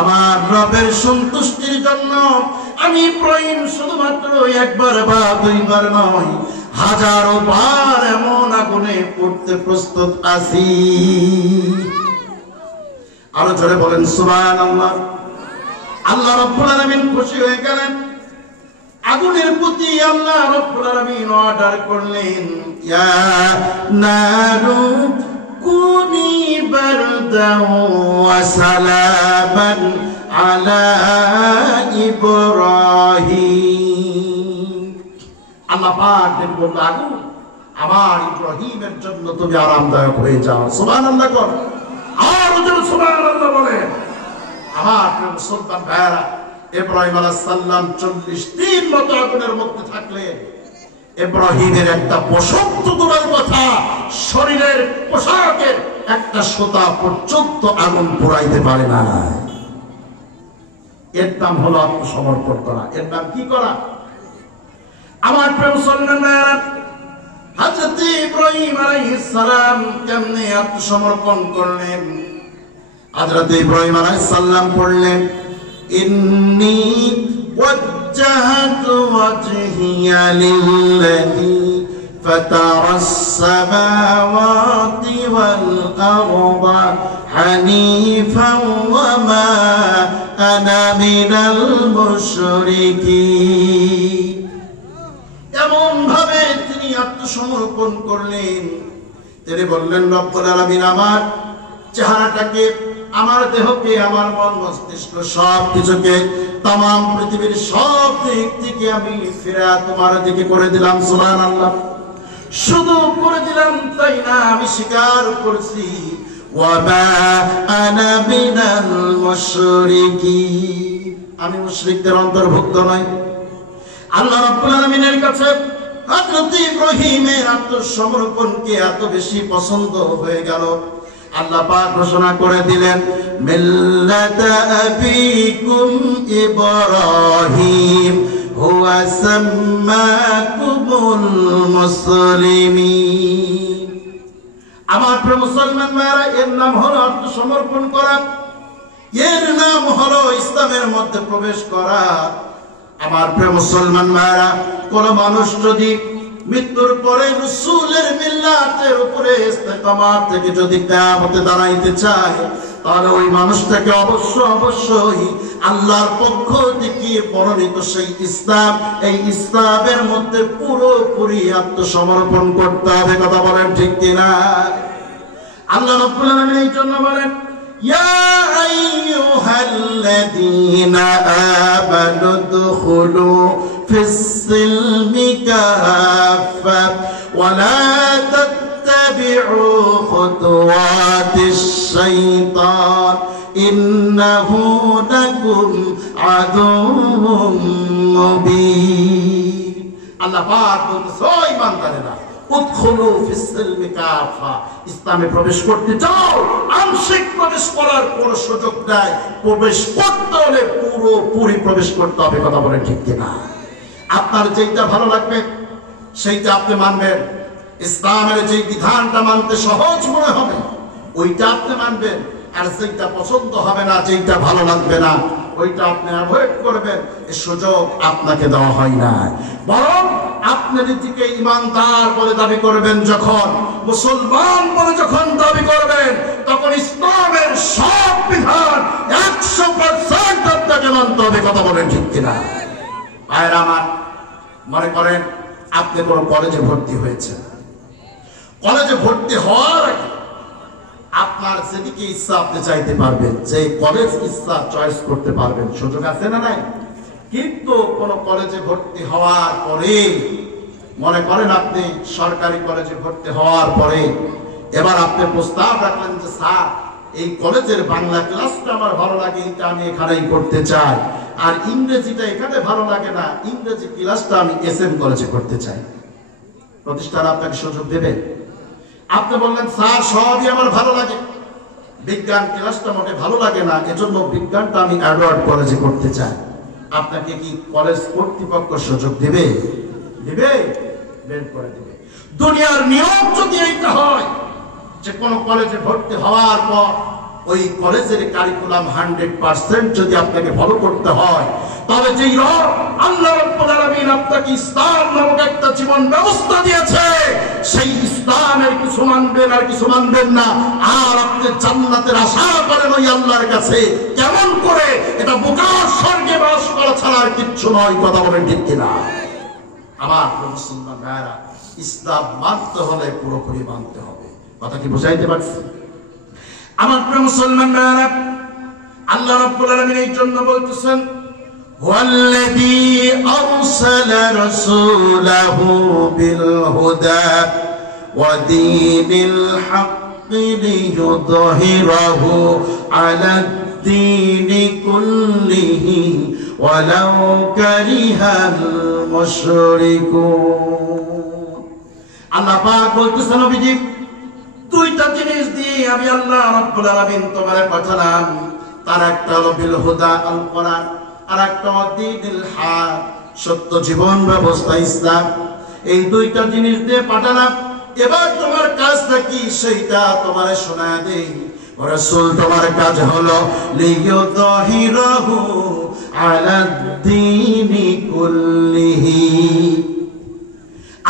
আমার রবের সন্তুষ্টির জন্য আমি ইব্রাহিম শুধুমাত্র একবার বা দুইবার নয়, হাজারো বার এমন আগুনে পড়তে প্রস্তুত আছি। আরো জোরে বলেন সুবহানাল্লাহ। আল্লাহ রাব্বুল আলামিন খুশি হয়ে গেলেন, আগুনের প্রতি আল্লাহ রাব্বুল আলামিন অর্ডার করলেন, ইয়া নারু কুনি বারদান ওয়া সালামান আলা ইব্রাহিম। আল্লাহ পাক বললেন, আগুন আমার ইব্রাহিমের জন্য তুমি আরামদায়ক হয়ে যাও। সুবহানাল্লাহ কর, আর ওদের সুবহানাল্লাহ বলেন। আমার মুসলমান ভাইরা, ইব্রাহিম আলাইহিস সালাম 40 দিন মতো আগুনের মধ্যে থাকলেন। ইব্রাহিমের একটা পোশাক তো দূরের কথা, শরীরের পোশাকের একটা সুতা পর্যন্ত আগুন পোড়াইতে পারে না। এর নাম হলো আত্মসমর্পণ করা। এর নাম কি করা? আমার প্রিয় মুসলমান ভাইরা, হযরত ইব্রাহিম আলাইহিস সালাম কেমনে আত্মসমর্পণ করলেন? হযরত ইব্রাহিম আলাইহিস সালাম পড়লেন, ইন্নী ওয়াজ্জাহতু ওয়াজহিয়া লিল্লাযী ফাতারাস সামাওয়াতি ওয়াল আরদা হানিফান ওয়া মা আনা মিনাল মুশরিকিন। এমন ভাবে তিনি আত্মসমর্পণ করলেন, তিনি বললেন, রব্বুল আলামিন আমার চেহারাটাকে, আমার দেহকে, আমার মন মস্তিষ্ক সব কিছুকে, তামাম পৃথিবীর সব দিক থেকে আমি ফিরে তোমার দিকে করে দিলাম। সুবহানাল্লাহ। শুধু করে দিলাম তাই না, আমি স্বীকার করছি ওয়া মা আনা মিনাল মুশরিকিন, আমি মুশরিকদের অন্তর্ভুক্ত নই। আল্লাহ রাব্বুল আলামিনের কাছে হযরত ইব্রাহিমের আত্মসমর্পণকে এত বেশি পছন্দ হয়ে গেল, আল্লাহ পাক ঘোষণা করে দিলেন মিল্লাতা আবিকুম ইব্রাহিম হুয়া সাম্মাকুমুল মুসলিমিন। আমার প্রিয় মুসলমান ভাইরা, এর নাম হলো আত্মসমর্পণ করা, এর নাম হলো ইসলামের মধ্যে প্রবেশ করা। আমার প্রিয় মুসলমান ভাইরা, কোন মানুষ যদি মৃত্যুর পরে রাসূলের মিল্লাতের উপরে ইস্তেকামাত থেকে যদি কিয়ামতে দাঁড়াইতে চায়, তাহলে ওই মানুষটাকে অবশ্যই আল্লাহর পক্ষ থেকে মনোনীত সেই ইসলাম, এই ইসলামের মধ্যে পুরোপুরি আত্মসমর্পণ করতে হবে। কথা বলেন ঠিক কিনা? আল্লাহ রাব্বুল আলামিন এই জন্য বলেন ইয়া আইয়ুহাল্লাযীনা আমানু দুখুলু ফিস-সিলমি কাফা ওয়া লা তাত্তাবি'ু খুতুওয়াতিশ-শাইতান ইন্নাহু লাকুম আদুউম মুবিন। আল্লাহ পাক বলতেছে, ও ঈমানদারেরা, উদখুলু ফিস-সিলমি কাফা, ইসলামে প্রবেশ করতে চাও, আংশিক প্রবেশ করার কোনো সুযোগ নাই, প্রবেশ করতে হলে পুরোপুরি প্রবেশ করতে হবে। কথা বলেন ঠিক কিনা? আপনার যেটা ভালো লাগবে সেইটা আপনি মানবেন, ইসলামের যে বিধানটা মানতে সহজ মনে হবে ওইটা আপনি মানবেন, আর যেটা পছন্দ হবে না, যেটা ভালো লাগবে না, ওইটা আপনি অ্যাভয়েড করবেন। এই সুযোগ আপনাকে দেওয়া হয় না, বরং আপনি নিজেকে ইমানদার বলে দাবি করবেন যখন, মুসলমান বলে যখন দাবি করবেন, তখন ইসলামের সব বিধান 100% আপনাকে মানতে হবে। কথা বলেন ঠিক কিনা? ভাইরা আমার, মনে করেন আপনি কোন কলেজে ভর্তি হয়েছেন, কলেজে ভর্তি হওয়ার আগে আপনার যেদিকে ইচ্ছা আপনি চাইতে পারবেন, যে কলেজ ইচ্ছা চয়েস করতে পারবেন, সুযোগ আছে না নাই? কিন্তু কোন কলেজে ভর্তি হওয়ার পরে, মনে করেন আপনি সরকারি কলেজে ভর্তি হওয়ার পরে এবার আপনি প্রস্তাব রাখলেন যে স্যার, এই কলেজের বাংলা ক্লাসটা আমার ভালো লাগে, এটা আমি এখানেই করতে চাই, আর ইংরেজিটা এখানে ভালো লাগে না, ইংরেজি ক্লাসটা আমি এসএম কলেজে করতে চাই। প্রতিষ্ঠান আপনাকে সুযোগ দেবে? আপনি বললেন স্যার সবই আমার ভালো লাগে, বিজ্ঞান ক্লাসটা মোটে ভালো লাগে না, এজন্য বিজ্ঞানটা আমি এডওয়ার্ড কলেজে করতে চাই। আপনাকে কি কলেজ কর্তৃপক্ষ সুযোগ দেবে? দেবে? বের করে দেবে। দুনিয়ার নিয়ম যদি এইটা হয় যে কোন কলেজে ভর্তি হওয়ার পর ওই কলেজের কারিকুলাম 100% যদি আপনাকে ফলো করতে হয়, তাহলে যেই রব আল্লাহ রাব্বুল আলামিন আপনাকে ইসলাম নামক একটা জীবন ব্যবস্থা দিয়েছে, সেই ইসলামের কিছু মানবেন আর কিছু মানবেন না, আর আপনি জান্নাতের আশা করেন ওই আল্লাহর কাছে, কেমন করে? এটা বোকার স্বর্গে বাস করা ছাড়া আর কিচ্ছু নয়। কথা বলেন ঠিক কিনা? আমার মুসলমান ভাইরা, ইসলাম মানতে হলে পুরোপুরি মানতে হবে। কথা কি বুঝাইতে পারছি? আমার প্রিয় মুসলমান ভাইরা, আল্লাহ রাব্বুল আলামিন এই জন্য বলতেছেন ওয়াল্লাযী আরসালা রাসূলাহু বিল হুদা ওয়া দীনিল হাক্কি লিইয়ুযহিরাহু আলাদ দীনি কুল্লিহি ওয়ালাউ কারিহাল মুশরিকুন। আল্লাহ পাক বলতেছেন, নবীজি, দুইটা জিনিস দিয়ে আমি আল্লাহ রাব্বুল আলামিন তোমারে পাঠালাম, তার একটা হলো বিল হুদা আল কোরআন, আর একটা দ্বীনুল হক সত্য জীবন ব্যবস্থা ইসলাম। এই দুইটা জিনিস দিয়ে পাঠালাম। এবার তোমার কাজটা কি সেইটা তোমারে শোনায় দেই। রাসূল, তোমার কাজ হলো লিইয়ুযহিরাহু আলাদ দীনি কুল্লিহি।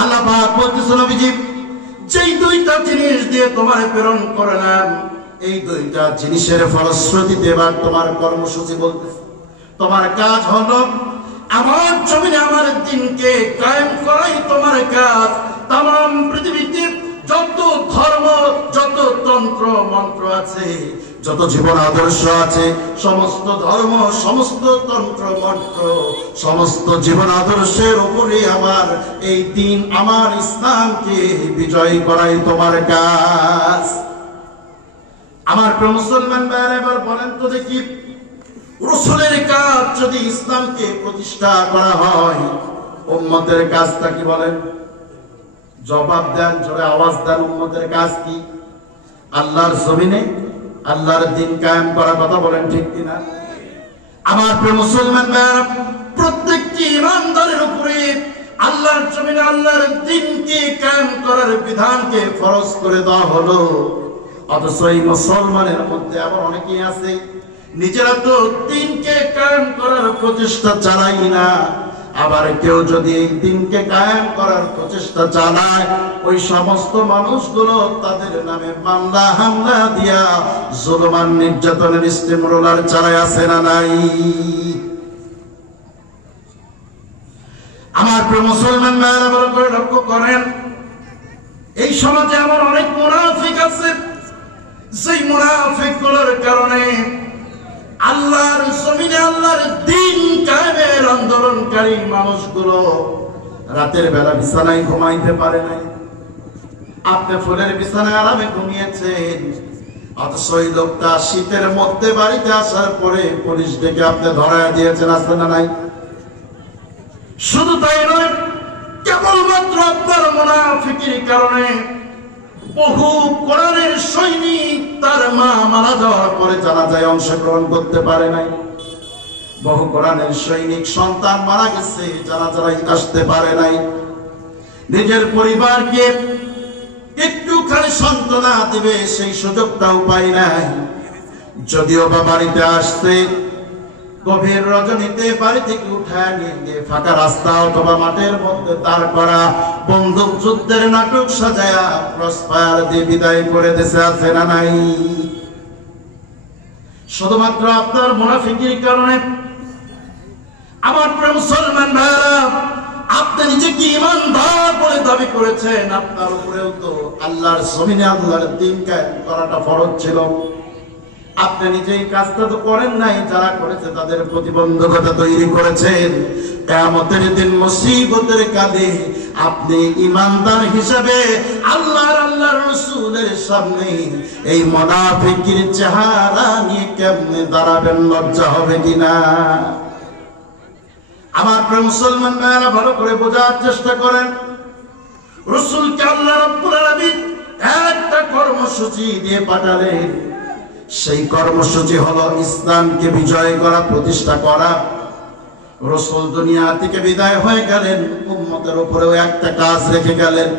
আল্লাহ পাক বলতেছেন, নবীজি, যেই দুইটা জিনিস দিয়ে তোমারে প্রেরণ করলাম, এই দুইটা জিনিসের ফলশ্রুতিতে এবার তোমার কর্মসূচি বলতেছে, তোমার কাজ হলো আমার জমিনে আমার দিনকে কায়েম করাই তোমার কাজ। তাম পৃথিবীতে যত ধর্ম, যত তন্ত্র মন্ত্র আছে, যত জীবন আদর্শ আছে, সমস্ত ধর্ম, সমস্ত তন্ত্র মন্ত্র, সমস্ত জীবন আদর্শের উপরে আমার এই দিন, আমার ইসলামকে বিজয় করাই তোমার কাজ। আমার প্রিয় মুসলমান ভাইরা, এবার বলেন তো দেখি, রাসূলের কাজ যদি ইসলামকে প্রতিষ্ঠা করা হয়, উম্মতের কাজটা কি বলেন? জবাব দেন, জোরে আওয়াজ দেন, উম্মতের কাজ কি? আল্লাহর জমিনে আল্লাহর দ্বীন কায়েম করার কথা বলেন, ঠিক কিনা? আমার প্রিয় মুসলমান ভাইরা, প্রত্যেকটি ইমানদারের উপরে আল্লাহর জমিনে আল্লাহর দ্বীনকে কায়েম করার বিধানকে ফরজ করে দেওয়া হলো। অথচ এই মুসলমানের মধ্যে আবার অনেকেই আছে নিজেরা তো দ্বীনকে কায়েম করার প্রচেষ্টা চালাই না, আবার কেউ যদি এই দ্বীনকে কায়েম করার প্রচেষ্টা চালায়, ওই সমস্ত মানুষগুলো তাদের নামে মামলা হামলা দিয়া জুলুমান নির্যাতনের স্টিমরোলার চালায় আছে না নাই? আমার প্রিয় মুসলমান ভাইরা, ভালো করে লক্ষ্য করেন, এই সমাজে আমার অনেক মুনাফিক আছে, সেই মুনাফিকগুলোর কারণে আল্লাহর জমিনে আল্লাহর দ্বীন কায়েমের আন্দোলনকারী মানুষগুলো রাতের বেলা বিছানায় ঘুমাইতে পারে নাই। আপনি ফুলের বিছানায় আরামে ঘুমিয়েছেন, অথচ ওই লোকটা শীতের মধ্যে বাড়িতে আসার পরে পুলিশ ডেকে আপনি ধরায় দিয়েছেন, আছে না নাই? শুধু তাই নয়, কেবলমাত্র আপনার মুনাফিকির কারণে বহু কোরআনের সৈনিক তার মা মারা যাওয়ার পরে জানাজায় অংশগ্রহণ করতে পারে নাই। বহু কোরআনের সৈনিক সন্তান মারা গেছে, জানাজায় আসতে পারে নাই। নিজের পরিবারকে একটুখানি সান্ত্বনা দিবে সেই সুযোগটাও পাই নাই। যদিও বা বাড়িতে আসছে, গভীর রজনীতে বাড়ি থেকে উঠায় নিয়ে গিয়ে ফাঁকা রাস্তা অথবা মাঠের মধ্যে দাঁড় করা বন্দুক যুদ্ধের নাটক সাজায়া ক্রসফায়ার দিয়ে বিদায় করে দেশে আছে না নাই? শুধুমাত্র আপনার মুনাফিকির কারণে। আমার প্রিয় মুসলমান ভাইরা, আপনি নিজেকে ঈমানদার বলে দাবি করেছেন, আপনার উপরেও তো আল্লাহর জমিনে আল্লাহর দ্বীন কায়েম করাটা ফরজ ছিল। আপনি নিজেই কাজটা তো করেন নাই, যারা করেছে তাদের প্রতিবন্ধকতা তৈরি করেছেন। কিয়ামতের দিন মুসিবতের কালে আপনি ঈমানদার হিসেবে আল্লাহর রাসূলের সামনে এই মুনাফিকের চেহারা নিয়ে কেমনে দাঁড়াবেন? লজ্জা হবে কিনা? আমার প্রিয় মুসলমান ভাইরা, ভালো করে বোঝার চেষ্টা করেন। রাসূলকে আল্লাহ রাব্বুল আলামিন একটা কর্মসূচি দিয়ে পাঠালেন। সেই কর্মসূচি হলো ইসলামকে বিজয় করা, প্রতিষ্ঠা করা। রাসূল দুনিয়া থেকে বিদায় হয়ে গেলেন, উম্মতের উপরেও একটা কাজ রেখে গেলেন।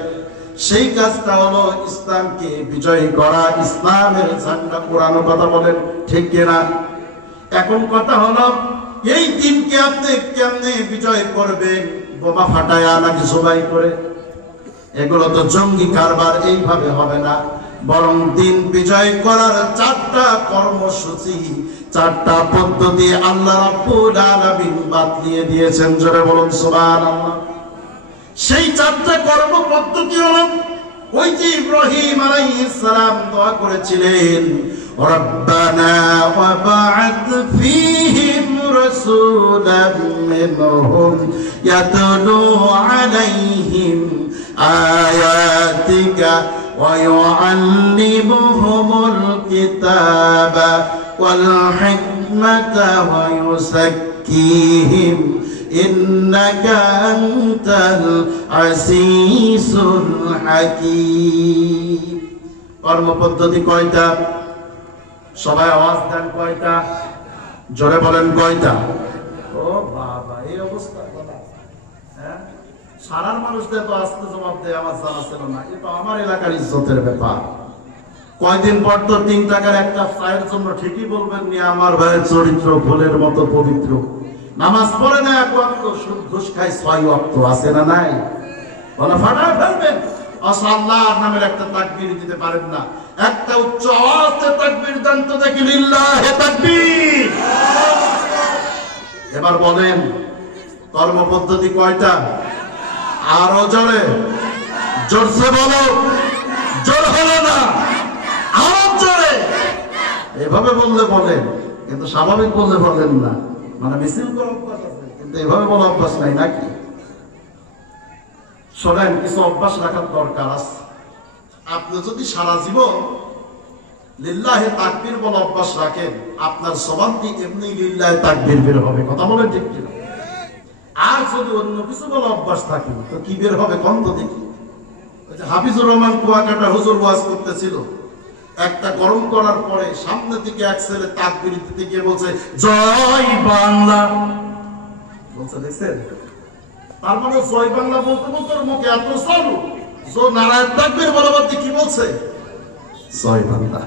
সেই কাজটা হলো ইসলামকে বিজয় করা, ইসলামের ঝান্ডা পোড়ানো। কথা বলেন, ঠিক কিনা? এখন কথা হলো, এই দিনকে আপনি কেমনে বিজয় করবেন? বোমা ফাটায়া নাকি জবাই করে? এগুলো তো জঙ্গি কারবার, এইভাবে হবে না। বরং দিন বিজয় করার চারটা কর্মসূচি, চারটা পদ্ধতি আল্লাহ রাব্বুল আলামিন বাতলিয়ে দিয়েছেন। জোরে বলুন সুবহানাল্লাহ। সেই চারটা কর্ম পদ্ধতি হলো, ওই যে ইব্রাহিম আলাইহিস সালাম দোয়া করেছিলেন, রব্বানা ওয়াবআথ ফীহিম রাসূলাম মিনহুম ইয়াতলু আলাইহিম আয়াতিকা ويعلمهم الكتاب والحكمة ويزكيهم إنك أنت العزيز الحكيم। কর্মপদ্ধতি কয়টা? সবাই আওয়াজ দেন, কয়টা? জোরে বলেন, কয়টা? ও বাবা, এই অবস্থা! হ্যাঁ, সারার মানুষদের তো আসতে জবাব দেয়, আমার জানা ছিল না। এটা আমার এলাকার ইজ্জতের ব্যাপার। কয়দিন পর তো 3 টাকার একটা চায়ের জন্য ঠিকই বলবেন, নিয়ে আমার ভাইয়ের চরিত্র ফুলের মতো পবিত্র, নামাজ পড়ে না, 1 ওয়াক্ত, সুদ ঘুষ খায় 6 ওয়াক্ত, আছে না নাই? বলে ফাটা ফেলবেন। আল্লাহর নামের একটা তাকবীর দিতে পারেন না, একটা উচ্চ আওয়াজে তাকবীর দেন তো দেখি, লিল্লাহে তাকবীর। এবার বলেন, কর্মপদ্ধতি কয়টা? আরো জোরে, জোরসে বলো, জোর হলো না, আরো জোরে। এভাবে বললে বলেন, কিন্তু স্বাভাবিক বললে বলেন না। মানে মিছিল করার অভ্যাস আছে, কিন্তু এভাবে বলা অভ্যাস নাই নাকি? শোনেন, কিছু অভ্যাস রাখার দরকার আছে। আপনি যদি সারা জীবন লিল্লাহে তাকবীর বলা অভ্যাস রাখেন, আপনার জবান দিয়ে এমনি লিল্লাহে তাকবীর বের হবে। কথা বলেন ঠিক কিনা? আর যদি অন্য কিছু বলা অভ্যাস থাকে তো কি বের হবে কোন তো দেখি। হাফিজুর রহমান কুয়াকাটা হুজুর ওয়াজ করতেছিল, একটা গরম করার পরে সামনে থেকে এক ছেলে তাকবীর দিতে গিয়ে বলছে জয় বাংলা বলছে, দেখছেন? তার মানে জয় বাংলা বলতে বলতে ওর মুখে এত চালু, নারায়ণ তাকবীর বরাবর কি বলছে জয় বাংলা।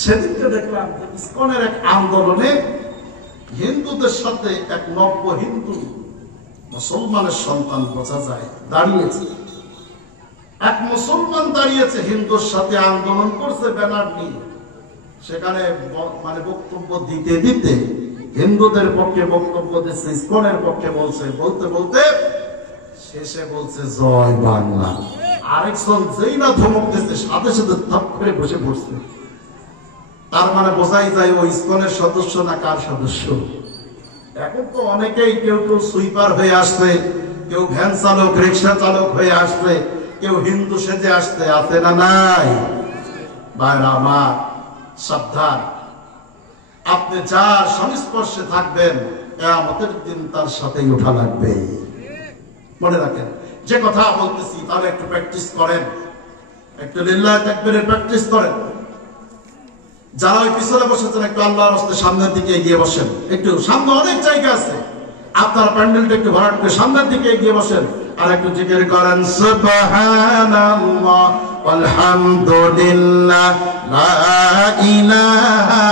সেদিনকে দেখলাম যে ইসকনের এক আন্দোলনে হিন্দুদের সাথে এক নব্য হিন্দু মুসলমানের সন্তান বোঝা যায় দাঁড়িয়েছে। এক মুসলমান দাঁড়িয়েছে হিন্দুর সাথে আন্দোলন করছে ব্যানার নিয়ে। সেখানে মানে বক্তব্য দিতে দিতে হিন্দুদের পক্ষে বক্তব্য দিচ্ছে, ইসকনের পক্ষে বলছে, বলতে বলতে শেষে বলছে জয় বাংলা। আরেকজন যেই না ধমক দিচ্ছে সাথে সাথে থপ করে বসে পড়ছে। তার মানে বোঝাই যায় ও ইসকনের সদস্য না কার সদস্য। এখন তো অনেকেই কেউ কেউ সুইপার হয়ে আসছে, কেউ ভ্যান চালক রিক্সা চালক হয়ে আসছে, কেউ হিন্দু সেজে আসতে আছে না নাই? ভাইরা আমার, সাবধান। আপনি যার সংস্পর্শে থাকবেন কিয়ামতের দিন তার সাথেই ওঠা লাগবে। মনে রাখেন, যে কথা বলতেছি তাহলে একটু প্র্যাকটিস করেন, একটু লিল্লাহে তাকবীরের প্র্যাকটিস করেন। যারা ওই পিছনে বসেছেন একটু আল্লাহর রাস্তায় সামনের দিকে এগিয়ে বসেন। একটু সামনে অনেক জায়গা আছে, আপনার প্যান্ডেলটা একটু ভরাট করে সামনের দিকে এগিয়ে বসেন আর একটু জিকির করেন সুবহানাল্লাহ ওয়ালহামদুলিল্লাহ লা ইলাহা